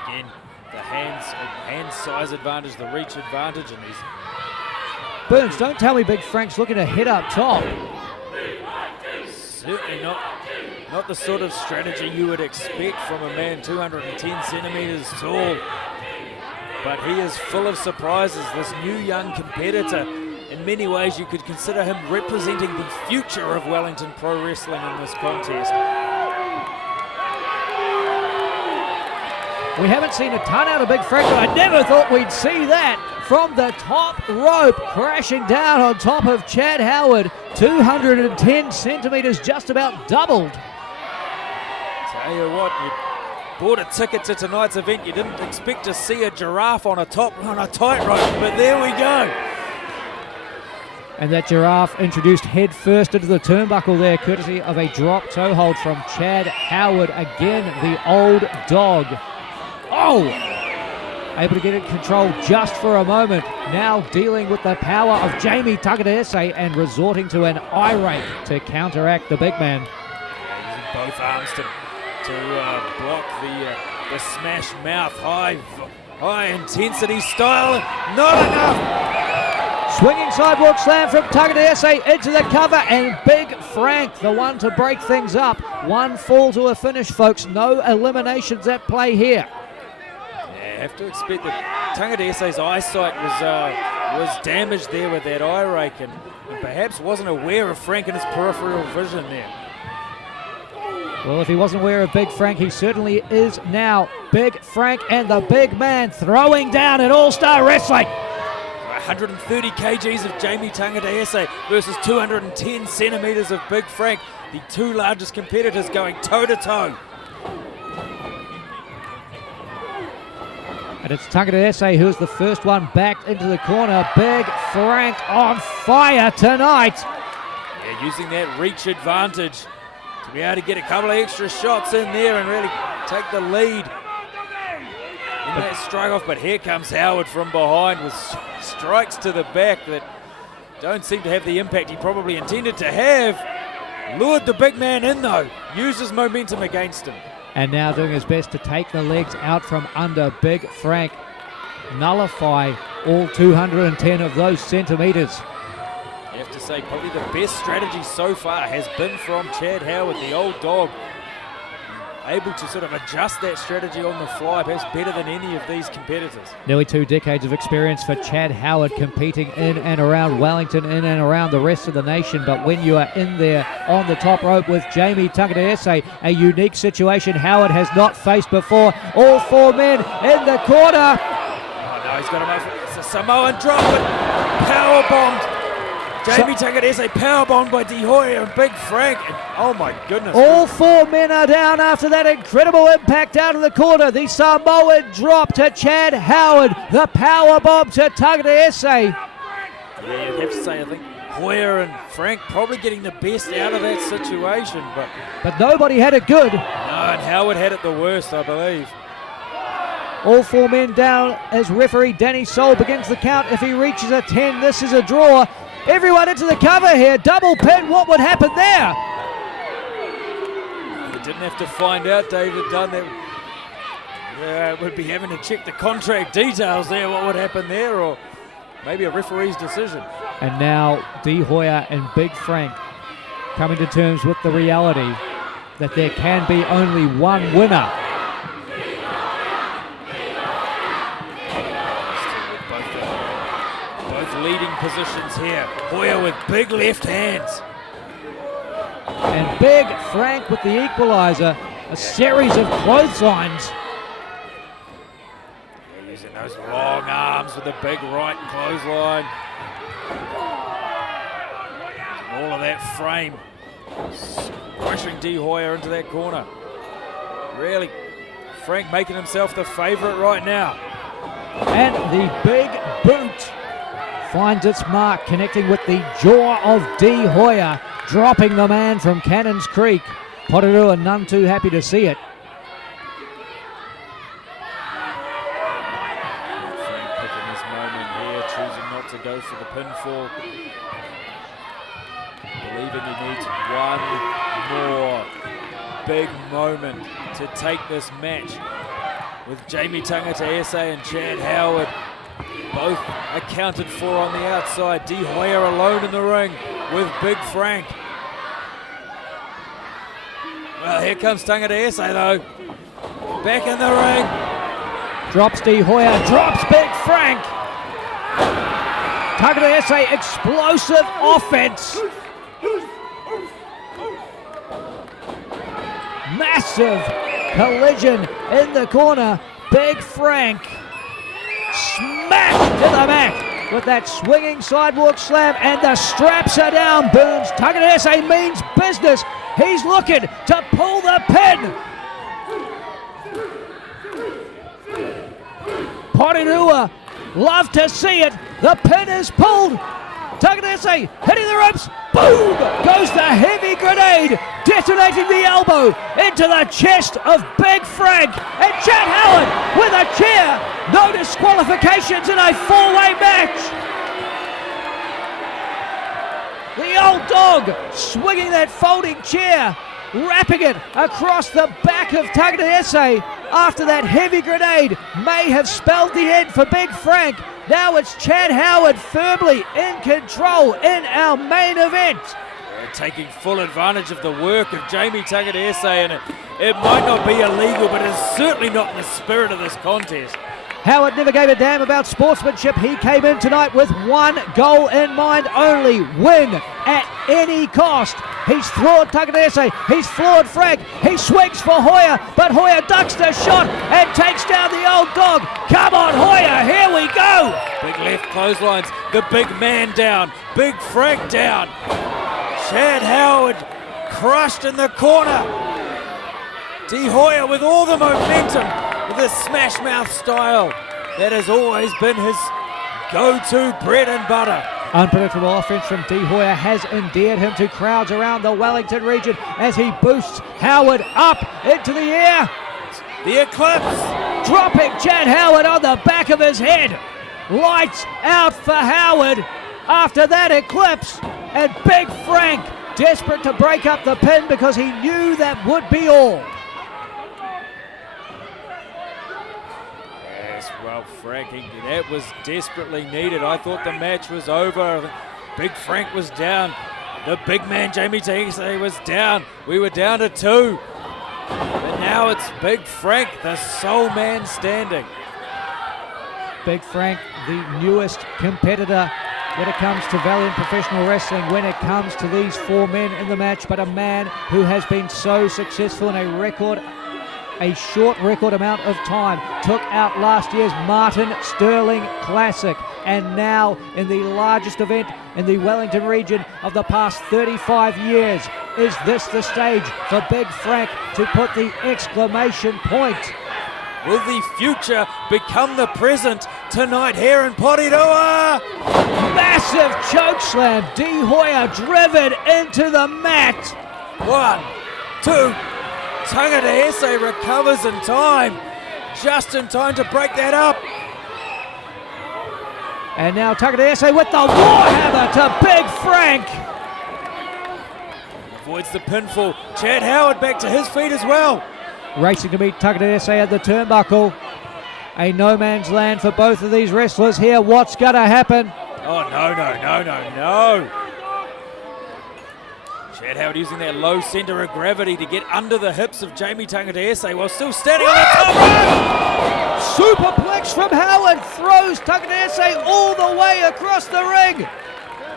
Again, the hand size advantage, the reach advantage, and he's... Burns, don't tell me Big Frank's looking to hit up top. Certainly not the sort of strategy you would expect from a man 210 centimetres tall. But he is full of surprises, this new young competitor. In many ways, you could consider him representing the future of Wellington Pro Wrestling in this contest. We haven't seen a ton out of Big Frank, but I never thought we'd see that from the top rope, crashing down on top of Chad Howard. 210 centimetres, just about doubled. Tell you what, you bought a ticket to tonight's event. You didn't expect to see a giraffe on a tightrope, but there we go. And that giraffe introduced head first into the turnbuckle there, courtesy of a drop toe hold from Chad Howard. Again, the old dog. Oh! Able to get it controlled just for a moment. Now dealing with the power of Jamie Takadese and resorting to an eye rake to counteract the big man. Using both arms to block the smash mouth. High intensity style. Not enough! Swinging sidewalk slam from Takadese into the cover, and Big Frank, the one to break things up. One fall to a finish, folks. No eliminations at play here. Have to expect that Tangadese's eyesight was damaged there with that eye rake, and perhaps wasn't aware of Frank and his peripheral vision there. Well, if he wasn't aware of Big Frank, he certainly is now. Big Frank and the big man throwing down in All-Star Wrestling. 130 kgs of Jamie Tangadese versus 210 centimetres of Big Frank, the two largest competitors going toe-to-toe. And it's Takadese who's the first one back into the corner. Big Frank on fire tonight. Yeah, using that reach advantage to be able to get a couple of extra shots in there and really take the lead in that strike off. But here comes Howard from behind with strikes to the back that don't seem to have the impact he probably intended to have. Lured the big man in though, used his momentum against him. And now doing his best to take the legs out from under Big Frank. Nullify all 210 of those centimetres. You have to say probably the best strategy so far has been from Chad Howard, the old dog. Able to sort of adjust that strategy on the fly, perhaps better than any of these competitors. Nearly 2 decades of experience for Chad Howard, competing in and around Wellington, in and around the rest of the nation. But when you are in there on the top rope with Jamie Takadese, a unique situation Howard has not faced before. All 4 men in the corner. Oh no, he's got him over. It's a Samoan drop, but power bombed Jamie Takadese powerbombed by De Hoya and Big Frank. And, oh my goodness. All 4 men are down after that incredible impact out of the corner. The Samoan drop to Chad Howard. The power bomb to Takadese. Yeah, you'd have to say, I think Hoya and Frank probably getting the best out of that situation. But nobody had it good. No, and Howard had it the worst, I believe. All 4 men down as referee Danny Soul begins the count. If he reaches a 10, this is a draw. Everyone into the cover here. Double pin. What would happen there? You didn't have to find out, David Dunn. That would be having to check the contract details there, what would happen there, or maybe a referee's decision. And now De Hoya and Big Frank coming to terms with the reality that there can be only one winner. Leading positions here. Hoya with big left hands. And Big Frank with the equalizer. A series of clotheslines. Using those long arms with a big right clothesline. All of that frame. Pushing De Hoya into that corner. Really, Frank making himself the favourite right now. And the big boot finds its mark, connecting with the jaw of De Hoya, dropping the man from Cannons Creek. Porirua none too happy to see it. Frank picking his moment here, choosing not to go for the pinfall. Believing he needs one more big moment to take this match with Jamie Takadese and Chad Howard. Both accounted for on the outside. De Hoya alone in the ring with Big Frank. Well, here comes Takadese though. Back in the ring. Drops De Hoya, drops Big Frank. Takadese, explosive offense. Massive collision in the corner. Big Frank smashed to the mat with that swinging sidewalk slam, and the straps are down. Burns. Takadese means business. He's looking to pull the pin. Porirua, love to see it. The pin is pulled. Takadese hitting the ropes. Boom! Goes the heavy grenade, detonating the elbow into the chest of Big Frank. And Chad Howard with a chair. No disqualifications in a 4-way match. The old dog swinging that folding chair, wrapping it across the back of Takadese after that heavy grenade may have spelled the end for Big Frank. Now it's Chad Howard firmly in control in our main event. Taking full advantage of the work of Jamie Takadese, and it might not be illegal, but it's certainly not in the spirit of this contest. Howard never gave a damn about sportsmanship. He came in tonight with one goal in mind only: win at any cost. He's floored Takadese, he's floored Frank, he swings for Hoya, but Hoya ducks the shot and takes down the old dog. Come on Hoya, here we go! Big left clotheslines, the big man down, Big Frank down. Chad Howard crushed in the corner. De Hoya with all the momentum, with the smash mouth style. That has always been his go-to bread and butter. Unpredictable offense from De Hoya has endeared him to crowds around the Wellington region as he boosts Howard up into the air. The eclipse. Dropping Chad Howard on the back of his head. Lights out for Howard after that eclipse. And Big Frank desperate to break up the pin because he knew that would be all. Well, Frank, that was desperately needed. I thought the match was over. Big Frank was down. The big man, Jamie Takadese, was down. We were down to 2. And now it's Big Frank, the sole man standing. Big Frank, the newest competitor when it comes to Valiant Professional Wrestling, when it comes to these 4 men in the match, but a man who has been so successful in a short record amount of time. Took out last year's Martin Sterling Classic. and now in the largest event in the Wellington region of the past 35 years. Is this the stage for Big Frank to put the exclamation point? Will the future become the present tonight here in Porirua? Massive choke slam. De Hoya driven into the mat. 1, 2. Tangata recovers in time. Just in time to break that up. And now Tangata with the Warhammer to Big Frank. Avoids the pinfall. Chad Howard back to his feet as well. Racing to meet Tangata at the turnbuckle. A no man's land for both of these wrestlers here. What's going to happen? Oh, no. Chad Howard using that low centre of gravity to get under the hips of Jamie Tangata while still standing on the top rope. Superplex from Howard throws Tangata all the way across the ring.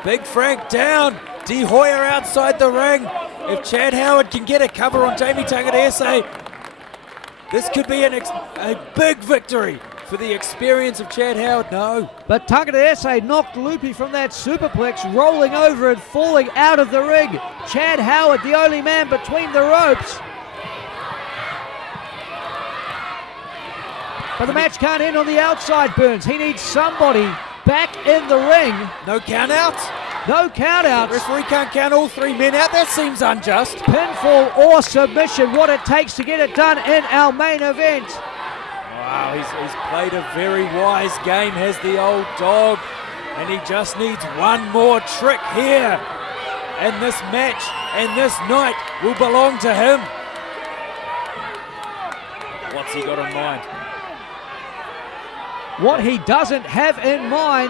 Big Frank down. De Hoya outside the ring. If Chad Howard can get a cover on Jamie Tangata, this could be a big victory for the experience of Chad Howard. No. But Tangata knocked Loopy from that superplex, rolling over and falling out of the ring. Chad Howard, the only man between the ropes. But the match can't end on the outside, Burns. He needs somebody back in the ring. No count out. No count-outs. Referee can't count all 3 men out. That seems unjust. Pinfall or submission, what it takes to get it done in our main event. Wow, he's played a very wise game, has the old dog. And he just needs one more trick here. And this match and this night will belong to him. What's he got in mind? What he doesn't have in mind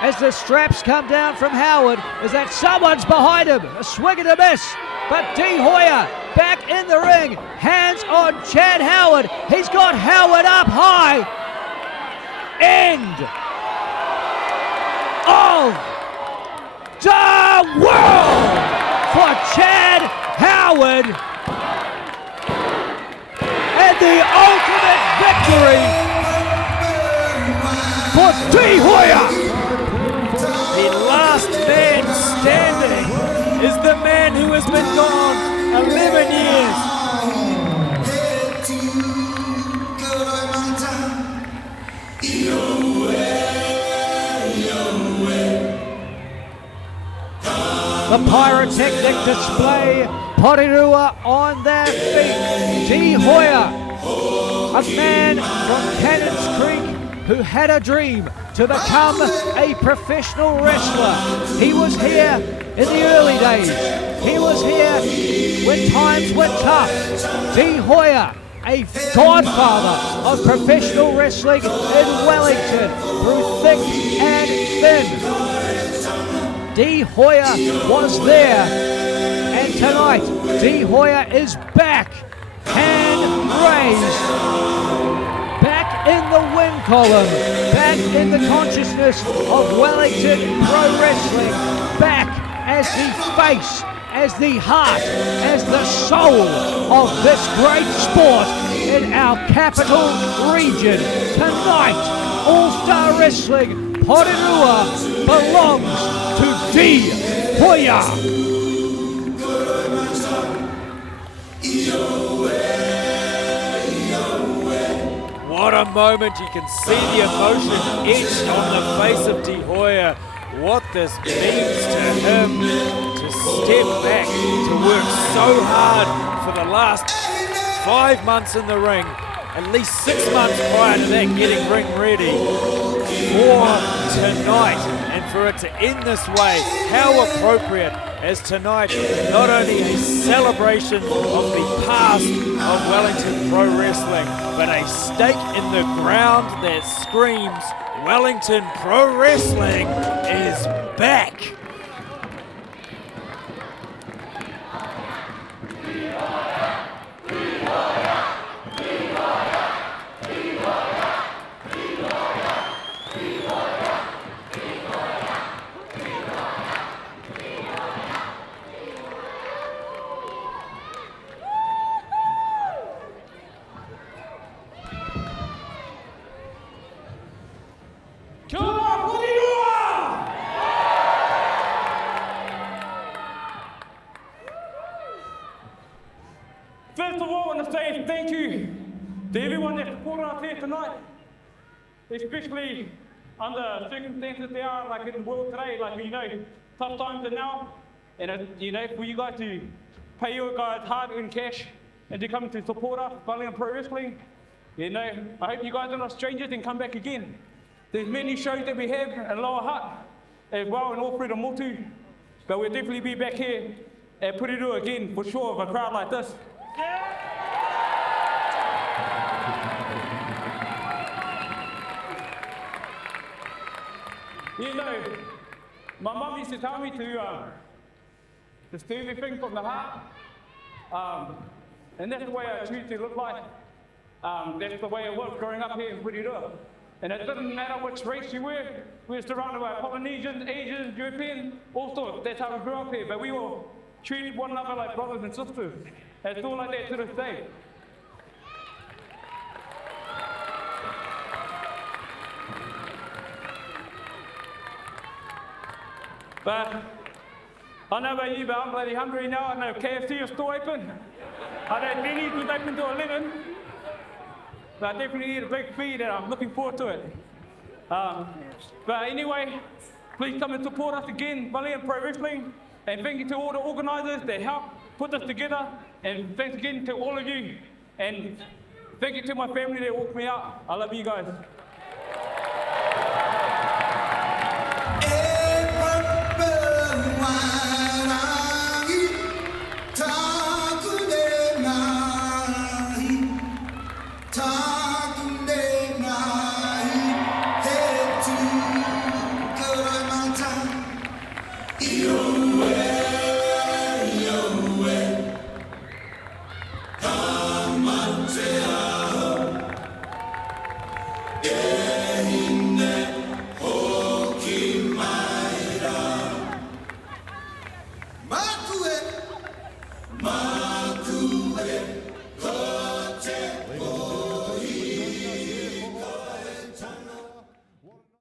as the straps come down from Howard is that someone's behind him. A swing and a miss. But De Hoya back in the ring. Hands on Chad Howard. He's got Howard up high. End of the world for Chad Howard. And the ultimate victory for De Hoya. The last man standing is the man who has been gone 11 years. The pyrotechnic display, Porirua on their feet. De Hoya, a man from Cannons Creek who had a dream to become a professional wrestler. He was here in the early days. He was here when times were tough. De Hoya, a godfather of professional wrestling in Wellington through thick and thin. De Hoya was there, and tonight De Hoya is back, hand raised, back in the win column, back in the consciousness of Wellington Pro Wrestling, back as the face, as the heart, as the soul of this great sport in our capital region. Tonight, All-Star Wrestling Porirua belongs to De Hoya. What a moment. You can see the emotion etched on the face of De Hoya. What this means to him to step back, to work so hard for the last 5 months in the ring, at least 6 months prior to that, getting ring ready for tonight, and for it to end this way. How appropriate, as tonight not only a celebration of the past of Wellington Pro Wrestling, but a stake in the ground that screams Wellington Pro Wrestling is back. Come on, First of all, I want to say thank you to everyone that supported us here tonight, especially under circumstances there are, like in the world today, like, you know, tough times are now, and, you know, for you guys to pay your guys hard-earned cash and to come to support us, Valiant Pro Wrestling, you know, I hope you guys are not strangers and come back again. There's many shows that we have in Lower Hutt as well, and all through the Motu, but we'll definitely be back here at Porirua again, for sure, with a crowd like this. You know, my mum used to tell me to just do everything from the heart, and that's the way I choose to live life. That's the way it was growing up here in Porirua. And it didn't matter which race you were. We were surrounded by Polynesians, Asians, Europeans, all sorts. That's how we grew up here. But we all treated one another like brothers and sisters. And it's all like that to this day. But I know about you, but I'm bloody hungry now. I know KFC is still open. I know Denny's was open till 11. But I definitely need a big feed and I'm looking forward to it. But anyway, please come and support us again, Valiant Pro Wrestling. And thank you to all the organisers that helped put this together. And thanks again to all of you. And thank you to my family that walked me out. I love you guys.